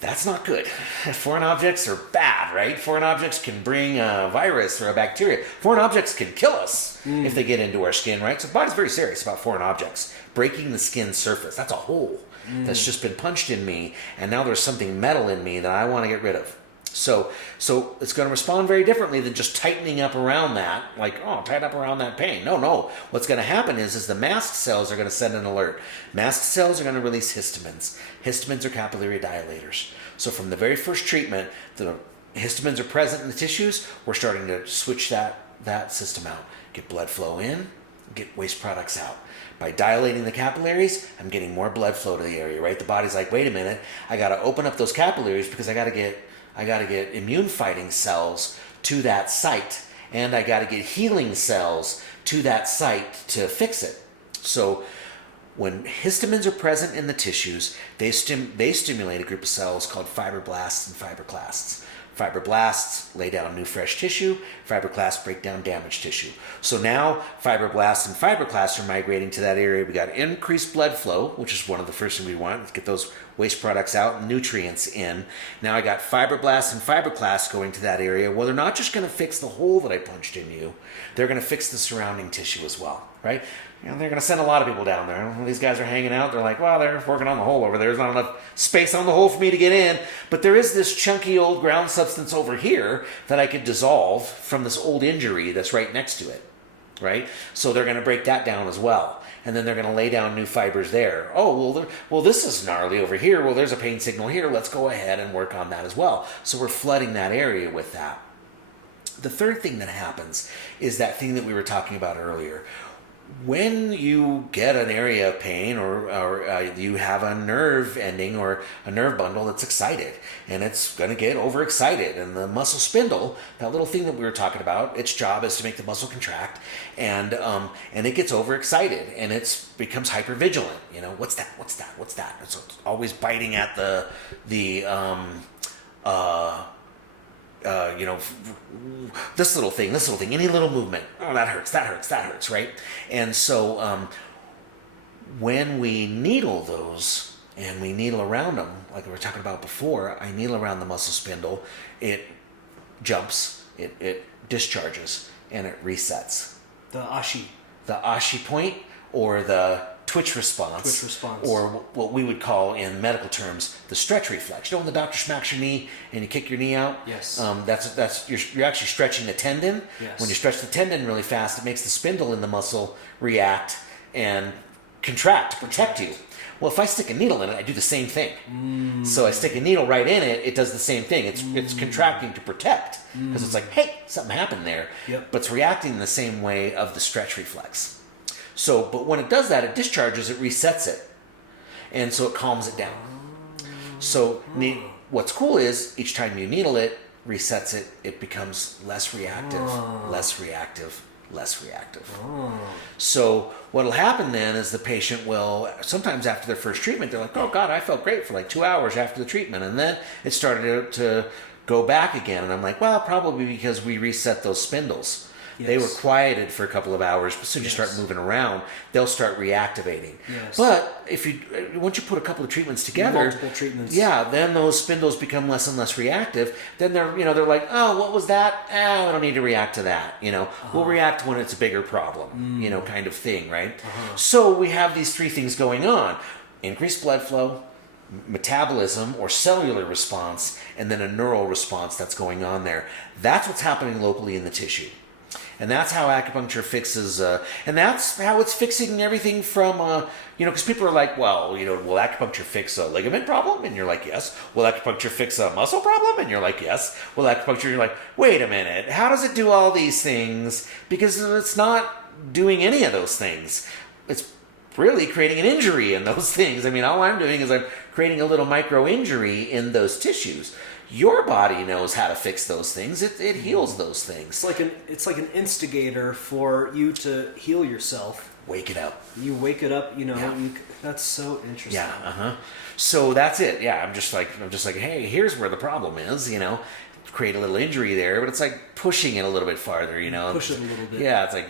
That's not good. Foreign objects are bad, right? Foreign objects can bring a virus or a bacteria. Foreign objects can kill us if they get into our skin, right? So the body's very serious about foreign objects. Breaking the skin surface, that's a hole that's just been punched in me, and now there's something metal in me that I want to get rid of. So it's going to respond very differently than just tightening up around that, like, oh, tighten up around that pain. No. What's going to happen is the mast cells are going to send an alert. Mast cells are going to release histamines. Histamines are capillary dilators. So from the very first treatment, the histamines are present in the tissues. We're starting to switch that system out. Get blood flow in, get waste products out. By dilating the capillaries, I'm getting more blood flow to the area, right? The body's like, wait a minute, I got to open up those capillaries because I got to get immune fighting cells to that site, and I got to get healing cells to that site to fix it. So when histamines are present in the tissues, they stimulate a group of cells called fibroblasts and fibroclasts. Fibroblasts lay down new fresh tissue. Fibroclasts break down damaged tissue. So now fibroblasts and fibroclasts are migrating to that area. We got increased blood flow, which is one of the first things we want. Let's get those waste products out and nutrients in. Now I got fibroblasts and fibroclasts going to that area. Well, they're not just going to fix the hole that I punched in you. They're going to fix the surrounding tissue as well, right? They're going to send a lot of people down there. When these guys are hanging out, they're like, well, they're working on the hole over there. There's not enough space on the hole for me to get in. But there is this chunky old ground substance over here that I could dissolve from this old injury that's right next to it, right? So they're going to break that down as well. And then they're going to lay down new fibers there. Oh, well, this is gnarly over here. Well, there's a pain signal here. Let's go ahead and work on that as well. So we're flooding that area with that. The third thing that happens is that thing that we were talking about earlier. When you get an area of pain or you have a nerve ending or a nerve bundle that's excited, and it's going to get overexcited, and the muscle spindle, that little thing that we were talking about, its job is to make the muscle contract, and it gets overexcited, and it becomes hypervigilant. What's that? It's always biting at this little thing, any little movement. Oh, that hurts, right? And so when we needle those and we needle around them, like we were talking about before, I needle around the muscle spindle, it jumps, it discharges, and it resets. The ashi point, or the twitch response, or what we would call in medical terms the stretch reflex. When the doctor smacks your knee and you kick your knee out? Yes. That's you're actually stretching a tendon. Yes. When you stretch the tendon really fast, it makes the spindle in the muscle react and contract to protect you. Well, if I stick a needle in it, I do the same thing. So I stick a needle right in it, it does the same thing. It's contracting to protect, because it's like, hey, something happened there. Yep. But it's reacting the same way of the stretch reflex. So, but when it does that, it discharges, it resets it. And so it calms it down. So what's cool is each time you needle it, resets it, it becomes less reactive, less reactive, less reactive. So what'll happen then is the patient will, sometimes after their first treatment, they're like, oh God, I felt great for like 2 hours after the treatment. And then it started to go back again. And I'm like, well, probably because we reset those spindles. Yes. They were quieted for a couple of hours, but as soon as you start moving around, they'll start reactivating. Yes. But if you once you put a couple of treatments together, multiple treatments, then those spindles become less and less reactive. Then they're like, oh, what was that? I don't need to react to that. We'll react when it's a bigger problem. Kind of thing, right? So we have these three things going on: increased blood flow, metabolism or cellular response, and then a neural response that's going on there. That's what's happening locally in the tissue. And that's how acupuncture fixes, and that's how it's fixing everything from, because people are like, well, will acupuncture fix a ligament problem? And you're like, yes. Will acupuncture fix a muscle problem? And you're like, yes. Will acupuncture, you're like, wait a minute, how does it do all these things? Because it's not doing any of those things. It's really creating an injury in those things. I mean, all I'm doing is I'm creating a little micro injury in those tissues. Your body knows how to fix those things. It heals those things. It's like an instigator for you to heal yourself. Wake it up. You wake it up. That's so interesting. Yeah. So that's it. Yeah. I'm just like, hey, here's where the problem is. Create a little injury there, but it's like pushing it a little bit farther. Push it a little bit. Yeah. It's like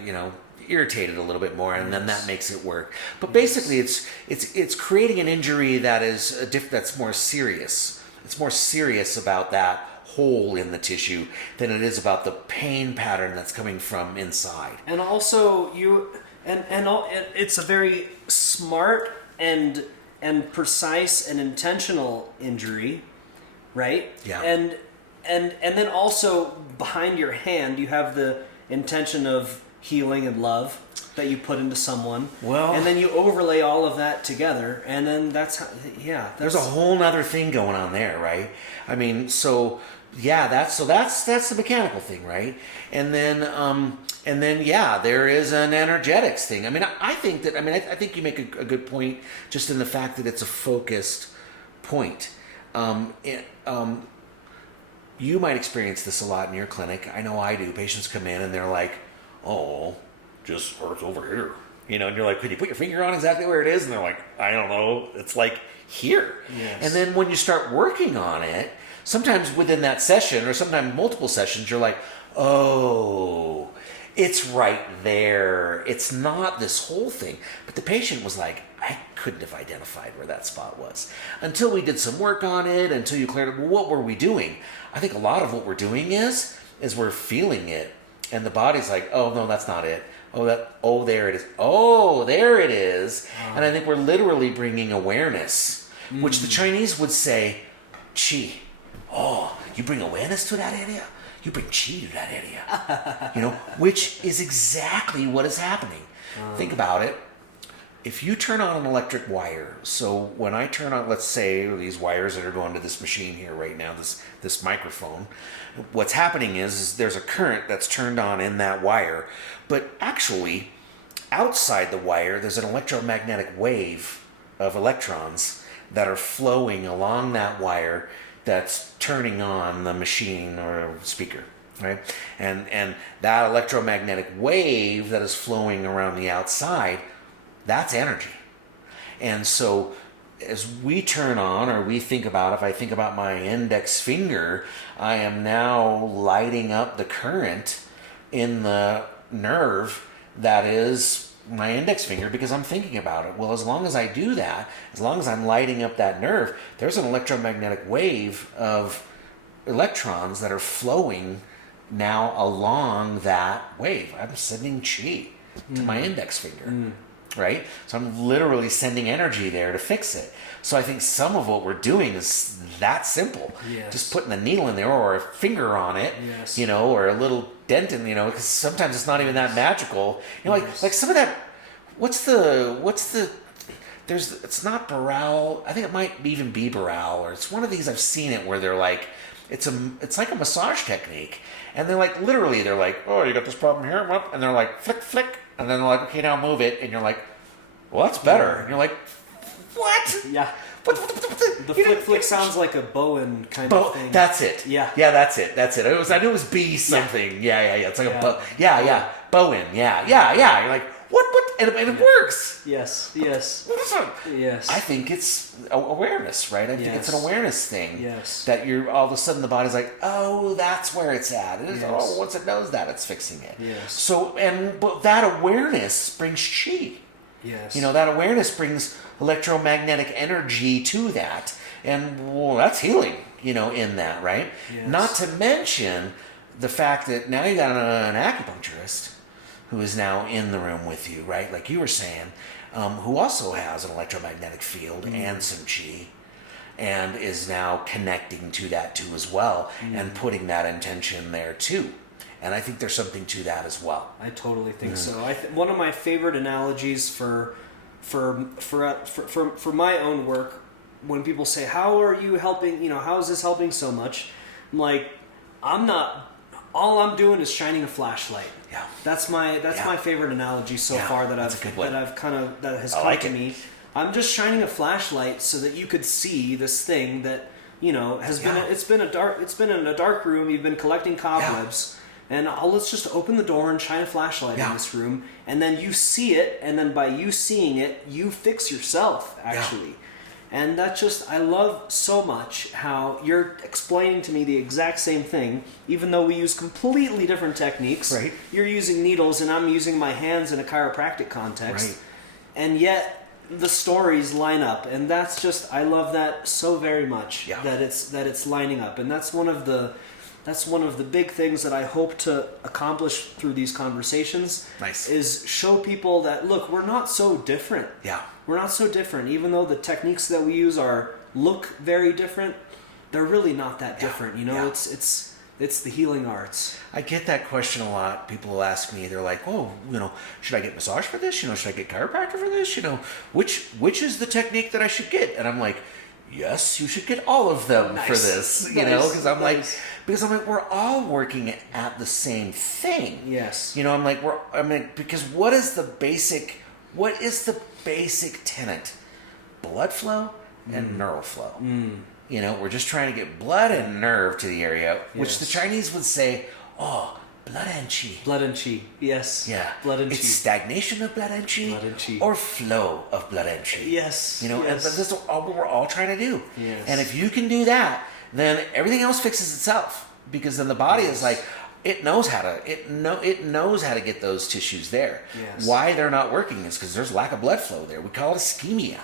irritate it a little bit more, and then that makes it work. But basically, it's creating an injury that is that's more serious. It's more serious about that hole in the tissue than it is about the pain pattern that's coming from inside. And also, it's a very smart and precise and intentional injury, right? Yeah. And then also behind your hand, you have the intention of healing and love that you put into someone. Well, and then you overlay all of that together, and then that's how, there's a whole nother thing going on there, right? I mean, that's the mechanical thing, right? And then there is an energetics thing. I mean, I think you make a good point just in the fact that it's a focused point. You might experience this a lot in your clinic. I know I do. Patients come in and they're like, oh, just hurts over here, and you're like, could you put your finger on exactly where it is? And they're like, I don't know, it's like here. Yes. And then when you start working on it, sometimes within that session or sometimes multiple sessions, you're like, oh, it's right there. It's not this whole thing. But the patient was like, I couldn't have identified where that spot was until we did some work on it, until you cleared it. Well, what were we doing? I think a lot of what we're doing is we're feeling it, and the body's like, oh no, that's not it. There it is. Oh, there it is. Wow. And I think we're literally bringing awareness, which the Chinese would say, qi. Oh, you bring awareness to that area? You bring qi to that area. Which is exactly what is happening. Think about it. If you turn on an electric wire, so when I turn on, let's say, these wires that are going to this machine here right now, this microphone, what's happening is there's a current that's turned on in that wire, but actually, outside the wire, there's an electromagnetic wave of electrons that are flowing along that wire that's turning on the machine or speaker, right? And that electromagnetic wave that is flowing around the outside, that's energy. And so as we turn on, or we think about, if I think about my index finger, I am now lighting up the current in the nerve that is my index finger because I'm thinking about it. Well, as long as I do that, as long as I'm lighting up that nerve, there's an electromagnetic wave of electrons that are flowing now along that wave. I'm sending qi to my index finger. Right? So I'm literally sending energy there to fix it. So I think some of what we're doing is that simple. Yes. Just putting the needle in there or a finger on it, yes. Or a little dent in, because sometimes it's not even that magical. Like some of that, it's not Baral. I think it might even be Baral, or it's one of these, I've seen it where they're like, it's like a massage technique. And they're like, literally, they're like, oh, you got this problem here? And they're like, flick, flick. And then they're like, okay, now move it. And you're like, well, that's better. And you're like, what? Yeah. The flick sounds like a Bowen kind of thing. That's it. Yeah. Yeah, that's it. I knew it was B something. Yeah. It's like a bow. Yeah. Bowen. Yeah. You're like, what? And it works. Yes. I think it's awareness, right? I think it's an awareness thing. Yes. That you're all of a sudden the body's like, oh, that's where it's at. Yes. Once it knows that, it's fixing it. Yes. So, but that awareness brings chi. Yes. That awareness brings electromagnetic energy to that. And that's healing, in that, right? Yes. Not to mention the fact that now you got an acupuncturist who is now in the room with you, right? Like you were saying, who also has an electromagnetic field and some chi, and is now connecting to that too as well, and putting that intention there too. And I think there's something to that as well. I totally think so. One of my favorite analogies for my own work, when people say, "How are you helping? How is this helping so much?" I'm like, I'm not. All I'm doing is shining a flashlight. Yeah. That's my favorite analogy so far that has come to me. I'm just shining a flashlight so that you could see this thing that has been. It's been in a dark room. You've been collecting cobwebs. And let's just open the door and shine a flashlight in this room, and then you see it, and then by you seeing it, you fix yourself, actually. Yeah. And I love so much how you're explaining to me the exact same thing, even though we use completely different techniques. Right. You're using needles, and I'm using my hands in a chiropractic context. Right. And yet, the stories line up, and I love that so very much, that it's lining up. And that's one of the big things that I hope to accomplish through these conversations. Nice. Is show people that, look, we're not so different. Yeah. We're not so different. Even though the techniques that we use look very different, they're really not that different. It's the healing arts. I get that question a lot. People will ask me, they're like, "Oh, should I get massage for this? Should I get chiropractor for this? Which is the technique that I should get?" And I'm like, yes, you should get all of them for this, because I'm like, we're all working at the same thing. Yes. Because what is the basic tenet? Blood flow and neural flow. We're just trying to get blood and nerve to the area, which the Chinese would say, oh, blood and chi. Blood and chi, yes. Yeah. Blood and chi. It's stagnation of blood and chi, or flow of blood and chi. Yes. And this is all what we're all trying to do. Yes. And if you can do that, then everything else fixes itself. Because then the body is like, it knows how to get those tissues there. Yes. Why they're not working is because there's lack of blood flow there. We call it ischemia.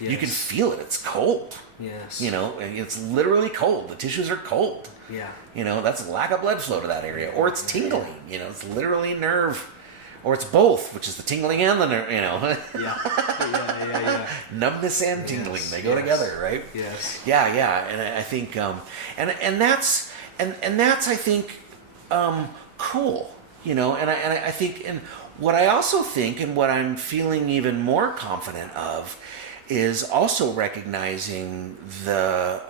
Yes. You can feel it. It's cold. Yes. It's literally cold. The tissues are cold. Yeah. That's lack of blood flow to that area. Or it's tingling. It's literally nerve. Or it's both, which is the tingling and the nerve, Yeah. Numbness and tingling. They go together, right? Yes. Yeah. And I think, and that's I think, cool, and I think, and what I also think, and what I'm feeling even more confident of, is also recognizing the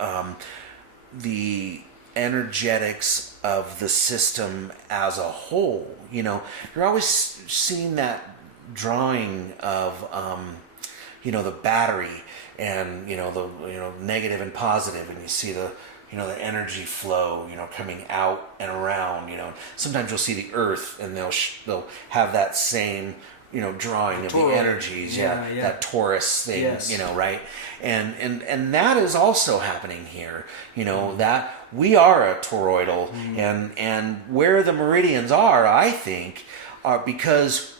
energetics of the system as a whole. You're always seeing that drawing of the battery, and the negative and positive, and you see the the energy flow, coming out and around, Sometimes you'll see the earth, and they'll have that same, drawing of the energies, that torus thing, yes. Right? And that is also happening here, that we are a toroidal, and where the meridians are, I think, are because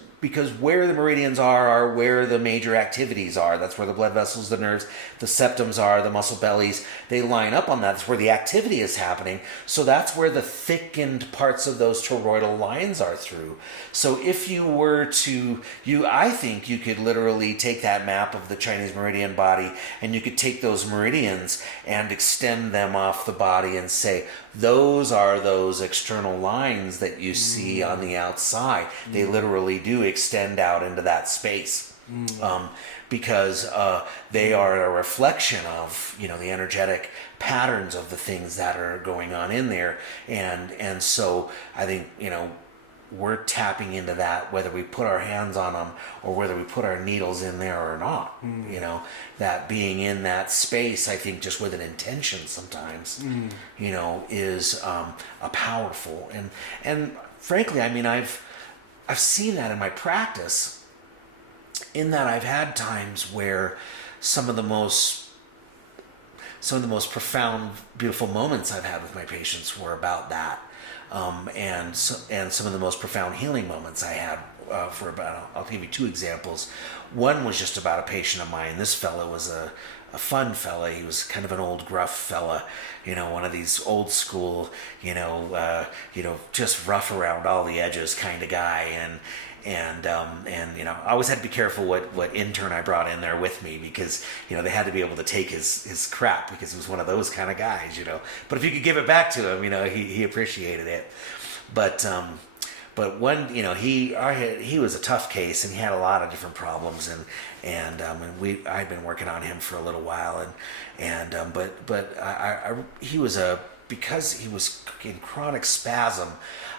where the meridians are where the major activities are. That's where the blood vessels, the nerves, the septums are, the muscle bellies. They line up on that. That's where the activity is happening. So that's where the thickened parts of those toroidal lines are through. So if you were to, I think you could literally take that map of the Chinese meridian body, and you could take those meridians and extend them off the body and say, those are those external lines that you see on the outside. They literally do extend out into that space, because they are a reflection of the energetic patterns of the things that are going on in there, and so I think we're tapping into that, whether we put our hands on them or whether we put our needles in there or not. You know, that being in that space, I think, just with an intention sometimes, you know, is a powerful. And frankly, I mean, I've seen that in my practice, in that I've had times where some of the most profound, beautiful moments I've had with my patients were about that. And some of the most profound healing moments I had I'll give you two examples. One was just about a patient of mine. This fella was a fun fella. He was kind of an old gruff fella, you know, one of these old school, just rough around all the edges kind of guy. And you know, I always had to be careful what intern I brought in there with me, because, you know, they had to be able to take his crap, because he was one of those kind of guys, you know. But if you could give it back to him, you know, he appreciated it. But one, you know, he was a tough case, and he had a lot of different problems, and I'd been working on him for a little while, because he was in chronic spasm.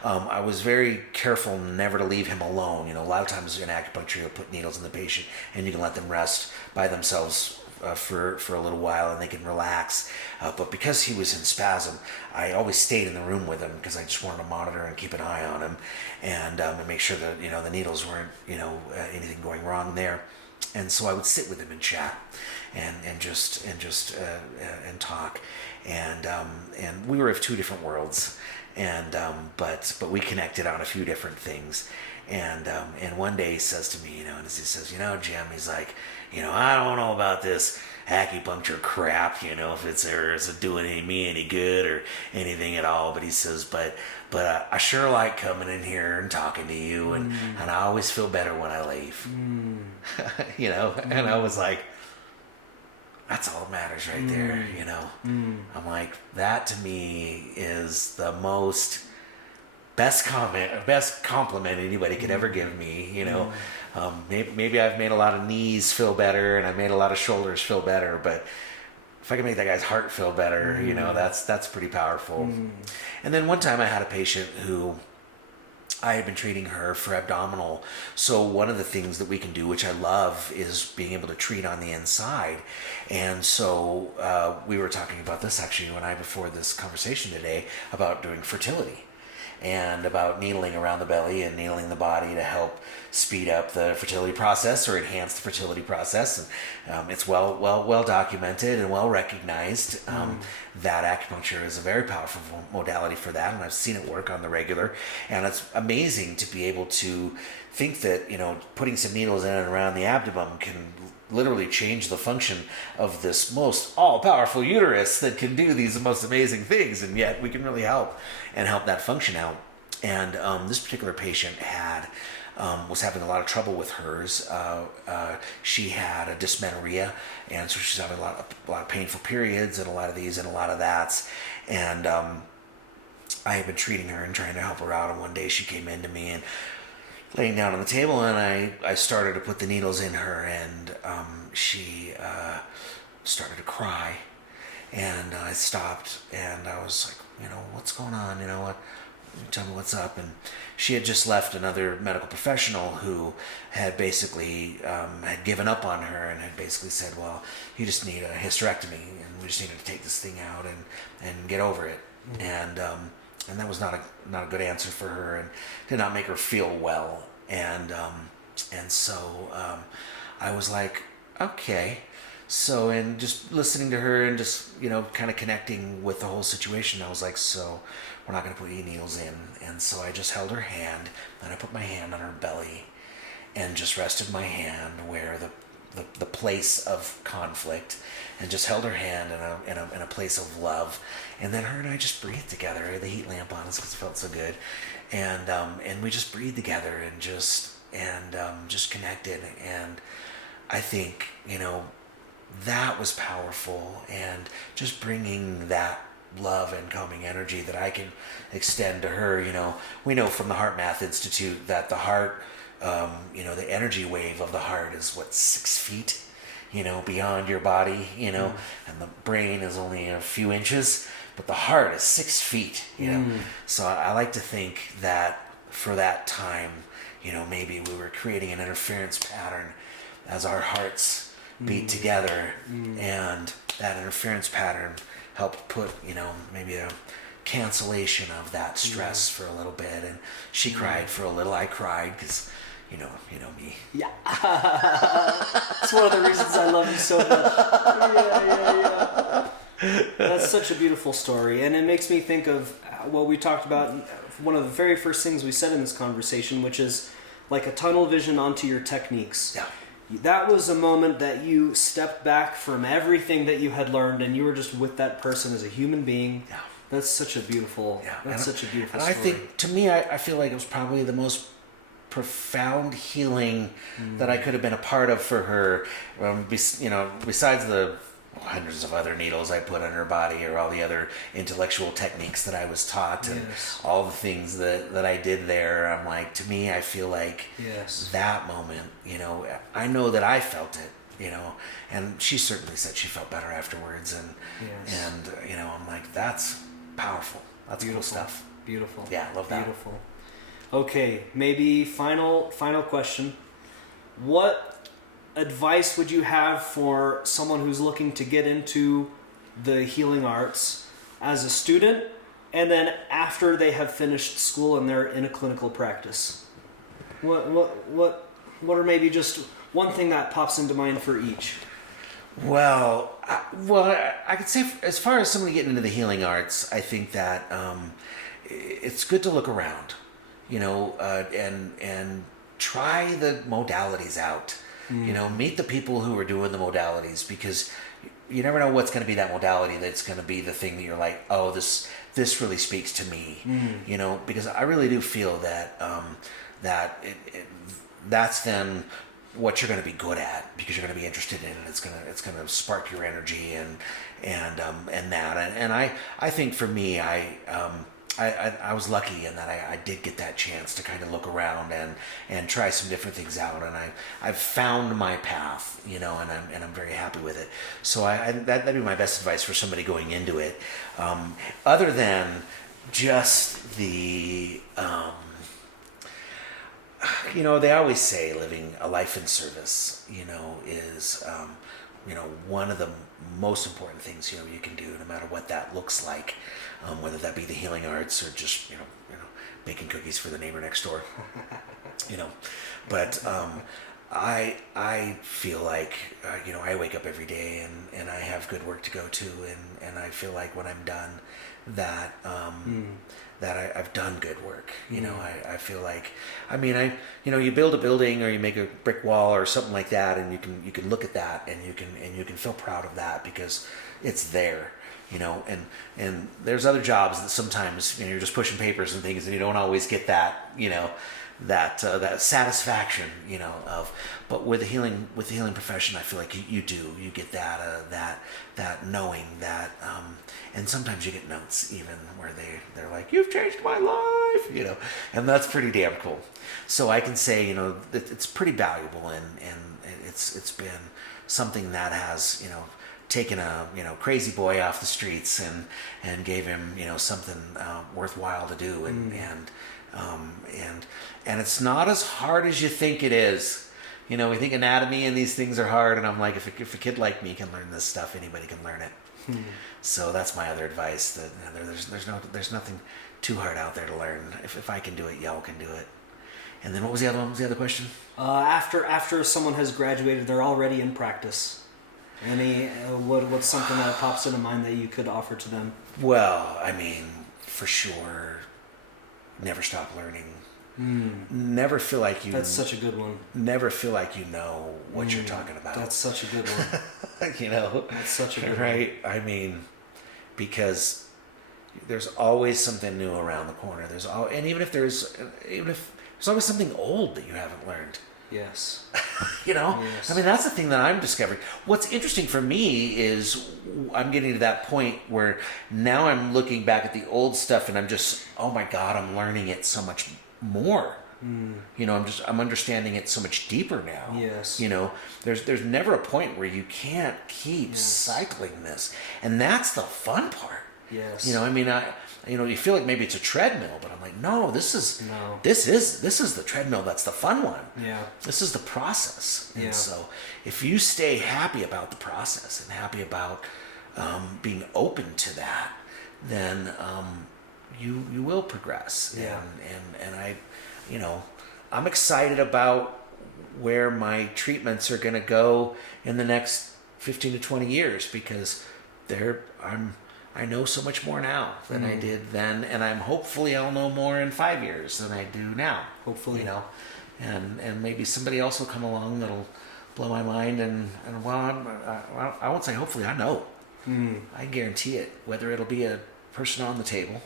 I was very careful never to leave him alone. You know, a lot of times in acupuncture, you'll put needles in the patient and you can let them rest by themselves for a little while, and they can relax. But because he was in spasm, I always stayed in the room with him, because I just wanted to monitor and keep an eye on him, and make sure that, you know, the needles weren't, you know, anything going wrong there. And so I would sit with him and chat, and talk, and we were of two different worlds, but we connected on a few different things. And one day he says to me, you know, and he says, you know, Jim, he's like, you know, I don't know about this acupuncture crap, you know, if it's doing me any good or anything at all. But he says, but I sure like coming in here and talking to you, and I always feel better when I leave. You know, and I was like, that's all that matters right there, you know. I'm like, that to me is the best compliment anybody could ever give me, you know. Maybe I've made a lot of knees feel better, and I've made a lot of shoulders feel better, but if I can make that guy's heart feel better, you know, that's pretty powerful. And then one time I had a patient who I had been treating her for abdominal. So one of the things that we can do, which I love, is being able to treat on the inside. And so we were talking about this actually before this conversation today, about doing fertility, and about needling around the belly and needling the body to help speed up the fertility process or enhance the fertility process. And it's well documented and well recognized that acupuncture is a very powerful modality for that, and I've seen it work on the regular. And it's amazing to be able to think that, you know, putting some needles in and around the abdomen can literally change the function of this most all-powerful uterus that can do these most amazing things, and yet we can really help that function out. And this particular patient was having a lot of trouble with hers. She had a dysmenorrhea, and so she's having a lot of painful periods, and a lot of these and a lot of that's. And I had been treating her and trying to help her out, and one day she came in to me and laying down on the table, and I started to put the needles in her, and she started to cry, and I stopped, and I was like, you know, what's going on? You know what? Tell me what's up. And she had just left another medical professional who had basically had given up on her, and had basically said, well, you just need a hysterectomy, and we just needed to take this thing out and get over it. And that was not a good answer for her, and did not make her feel well. And so I was like, okay. So, and just listening to her and just, you know, kind of connecting with the whole situation, I was like, so we're not going to put any needles in. And so I just held her hand, and I put my hand on her belly and just rested my hand where the place of conflict, and just held her hand in a place of love. And then her and I just breathed together. I had the heat lamp on us because it felt so good. And we just breathed together and just connected. And I think, you know, that was powerful, and just bringing that love and calming energy that I can extend to her. You know, we know from the Heart Math Institute that the heart, you know, the energy wave of the heart is 6 feet, you know, beyond your body, you know, and the brain is only a few inches, but the heart is 6 feet, you know. So I like to think that for that time, maybe we were creating an interference pattern as our hearts beat together, and that interference pattern helped put, maybe a cancellation of that stress for a little bit. And she cried for a little. I cried because, you know me. Yeah. It's one of the reasons I love you so much. Yeah. That's such a beautiful story. And it makes me think of what we talked about, one of the very first things we said in this conversation, which is like a tunnel vision onto your techniques. Yeah. That was a moment that you stepped back from everything that you had learned, and you were just with that person as a human being. Yeah. That's such a beautiful. Yeah. That's such a beautiful story. And I think, to me, I feel like it was probably the most profound healing that I could have been a part of for her. Besides the hundreds of other needles I put on her body, or all the other intellectual techniques that I was taught, and all the things that I did there, I'm like, to me, I feel like that moment, I know that I felt it, and she certainly said she felt better afterwards, and I'm like, that's powerful. That's beautiful. Cool stuff. Beautiful. Yeah, love that. Beautiful. Okay, maybe final question. What advice would you have for someone who's looking to get into the healing arts as a student, and then after they have finished school and they're in a clinical practice? What are maybe just one thing that pops into mind for each? Well, I could say, as far as somebody getting into the healing arts, I think that it's good to look around, and try the modalities out. Meet the people who are doing the modalities, because you never know what's going to be that modality that's going to be the thing that you're like, oh, this really speaks to me. Because I really do feel that that's then what you're going to be good at, because you're going to be interested in it. It's going to spark your energy and that. And I think for me, I was lucky in that I did get that chance to kind of look around and try some different things out, and I've found my path, and I'm very happy with it. So that'd be my best advice for somebody going into it, other than just the they always say living a life in service, is one of the most important things you can do, no matter what that looks like. Whether that be the healing arts or just baking cookies for the neighbor next door, But I feel like I wake up every day and I have good work to go to, and I feel like when I'm done, that I've done good work. I feel like, you build a building or you make a brick wall or something like that, and you can look at that and you can feel proud of that because it's there. And there's other jobs that sometimes you're just pushing papers and things, and you don't always get that that satisfaction of. But with the healing profession, I feel like you get that knowing that, and sometimes you get notes even where they're like, you've changed my life, and that's pretty damn cool. So I can say it's pretty valuable, and it's been something that has taken a crazy boy off the streets and gave him something worthwhile to do, and it's not as hard as you think it is. We think anatomy and these things are hard, and I'm like, if a kid like me can learn this stuff, anybody can learn it. So that's my other advice, that there's nothing too hard out there to learn. If I can do it, y'all can do it. And then what was the other one? What was the other question? After someone has graduated, they're already in practice. What's something that pops into mind that you could offer to them? Well, for sure, never stop learning. Never feel like you... That's such a good one. Never feel like you know what you're talking about. That's such a good one. That's such a good one. Right? Because there's always something new around the corner. There's there's always something old that you haven't learned. Yes. Yes. That's the thing that I'm discovering. What's interesting for me is I'm getting to that point where now I'm looking back at the old stuff and I'm just, oh my God, I'm learning it so much more. I'm understanding it so much deeper now. Yes. There's never a point where you can't keep cycling this. And that's the fun part. Yes. you feel like maybe it's a treadmill, but I'm like, no, this is the treadmill. That's the fun one. Yeah. This is the process. Yeah. And so if you stay happy about the process and happy about being open to that, then you will progress. Yeah. And I, I'm excited about where my treatments are going to go in the next 15 to 20 years, because I know so much more now than I did then, and hopefully I'll know more in 5 years than I do now. Hopefully, and maybe somebody else will come along that'll blow my mind, and I won't say hopefully, I know. I guarantee it, whether it'll be a person on the table,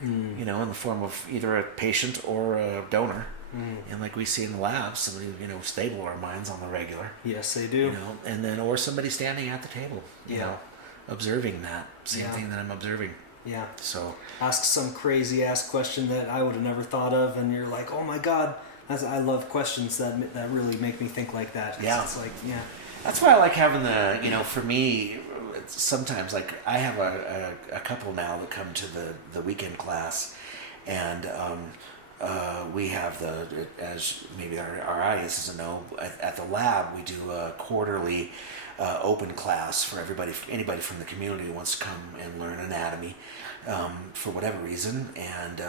in the form of either a patient or a donor. And like we see in the lab, somebody, stable our minds on the regular. Yes, they do. And then, or somebody standing at the table, observing that same thing that I'm observing. Yeah. So ask some crazy ass question that I would have never thought of, and you're like, oh my God. I love questions that really make me think like that. Yeah. It's like, that's why I like having the, for me, sometimes, like, I have a couple now that come to the weekend class, and we have as maybe our audience doesn't know, at the lab we do a quarterly open class for anybody from the community who wants to come and learn anatomy for whatever reason. And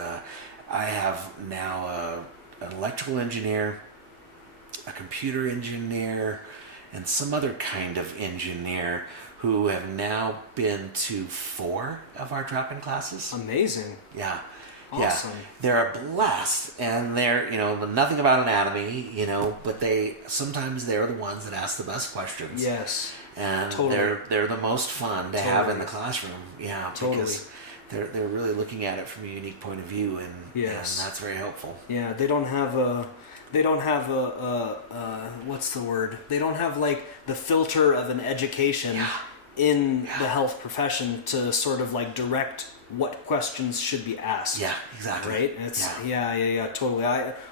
I have now an electrical engineer, a computer engineer, and some other kind of engineer who have now been to 4 of our drop-in classes. Amazing. Yeah. Awesome. Yeah, they're a blast, and they're nothing about anatomy, but sometimes they're the ones that ask the best questions. Yes, and totally. they're the most fun to have in the classroom. Yeah, totally. Because they're really looking at it from a unique point of view, and that's very helpful. Yeah, they don't have a what's the word? They don't have like the filter of an education in the health profession to sort of like direct what questions should be asked. Yeah, exactly. Right? It's totally.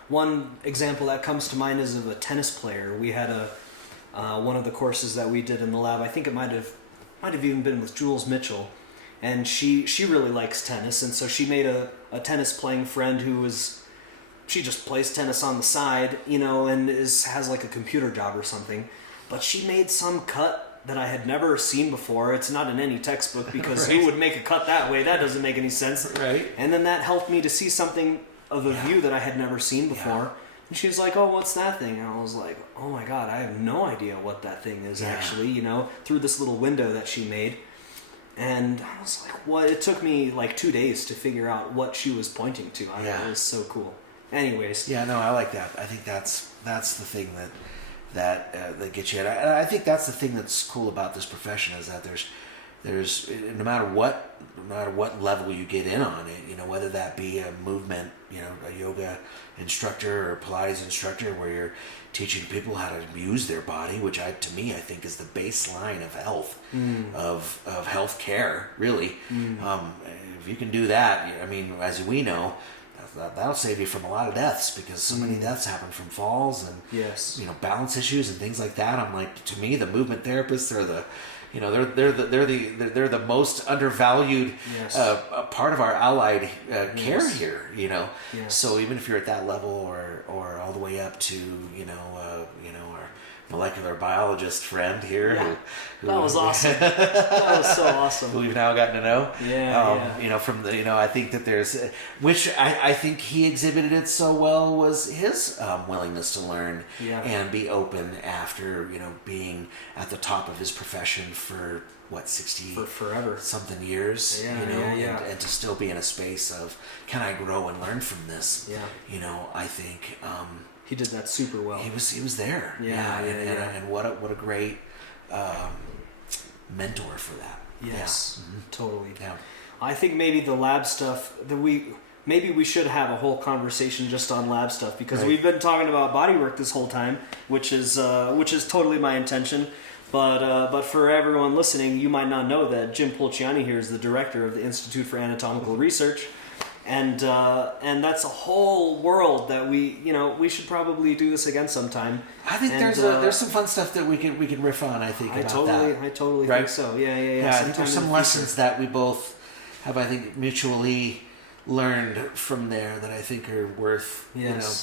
One example that comes to mind is of a tennis player. We had one of the courses that we did in the lab. I think it might have even been with Jules Mitchell, and she really likes tennis, and so she made a tennis playing friend she just plays tennis on the side, and has like a computer job or something, but she made some cut that I had never seen before. It's not in any textbook, because who would make a cut that way? That doesn't make any sense. Right. And then that helped me to see something of a view that I had never seen before. Yeah. And she was like, oh, what's that thing? And I was like, oh my God, I have no idea what that thing is actually, through this little window that she made. And I was like, what? It took me like 2 days to figure out what she was pointing to. It was so cool. Anyways. Yeah, no, I like that. I think that's the thing that gets you. And I think that's the thing that's cool about this profession, is that there's no matter what level you get in on it, whether that be a movement, a yoga instructor or Pilates instructor, where you're teaching people how to use their body, which to me I think is the baseline of health, of health care, really. If you can do that, as we know, that'll save you from a lot of deaths, because so many deaths happen from falls and balance issues and things like that. I'm like, to me, the movement therapists are they're the most undervalued part of our allied care here. Yes. So even if you're at that level, or all the way up to our molecular biologist friend here, who that was awesome. That was so awesome. Who we've now gotten to know. From the I think that there's, which I think he exhibited it so well, was his willingness to learn and be open after being at the top of his profession for 60 for forever something years. And to still be in a space of, can I grow and learn from this? I think he did that super well. He was there. And what a great mentor for that. Yes, totally. Yeah. I think maybe the lab stuff maybe we should have a whole conversation just on lab stuff, because we've been talking about bodywork this whole time, which is totally my intention. But for everyone listening, you might not know that Jim Pulciani here is the director of the Institute for Anatomical Research. And that's a whole world that we should probably do this again sometime. I think there's some fun stuff that we can riff on. I think I totally think so. Yeah. I think there's some lessons that we both have, I think, mutually learned from there that I think are worth,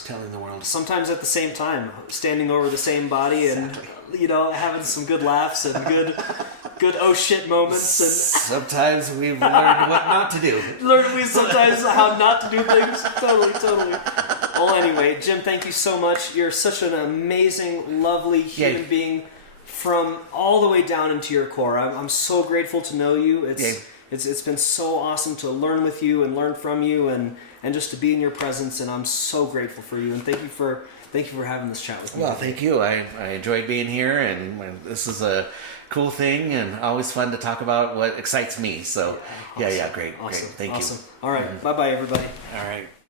telling the world. Sometimes at the same time, standing over the same body and, having some good laughs and good oh shit moments. And sometimes we've learned what not to do. Sometimes how not to do things. Totally. Well, anyway, Jim, thank you so much. You're such an amazing, lovely human being from all the way down into your core. I'm so grateful to know you. It's been so awesome to learn with you and learn from you and just to be in your presence, and I'm so grateful for you, and thank you for having this chat with me. Well, thank you. I enjoyed being here, and this is a cool thing and always fun to talk about what excites me. So, awesome. great. Thank you. All right. Bye-bye, everybody. All right.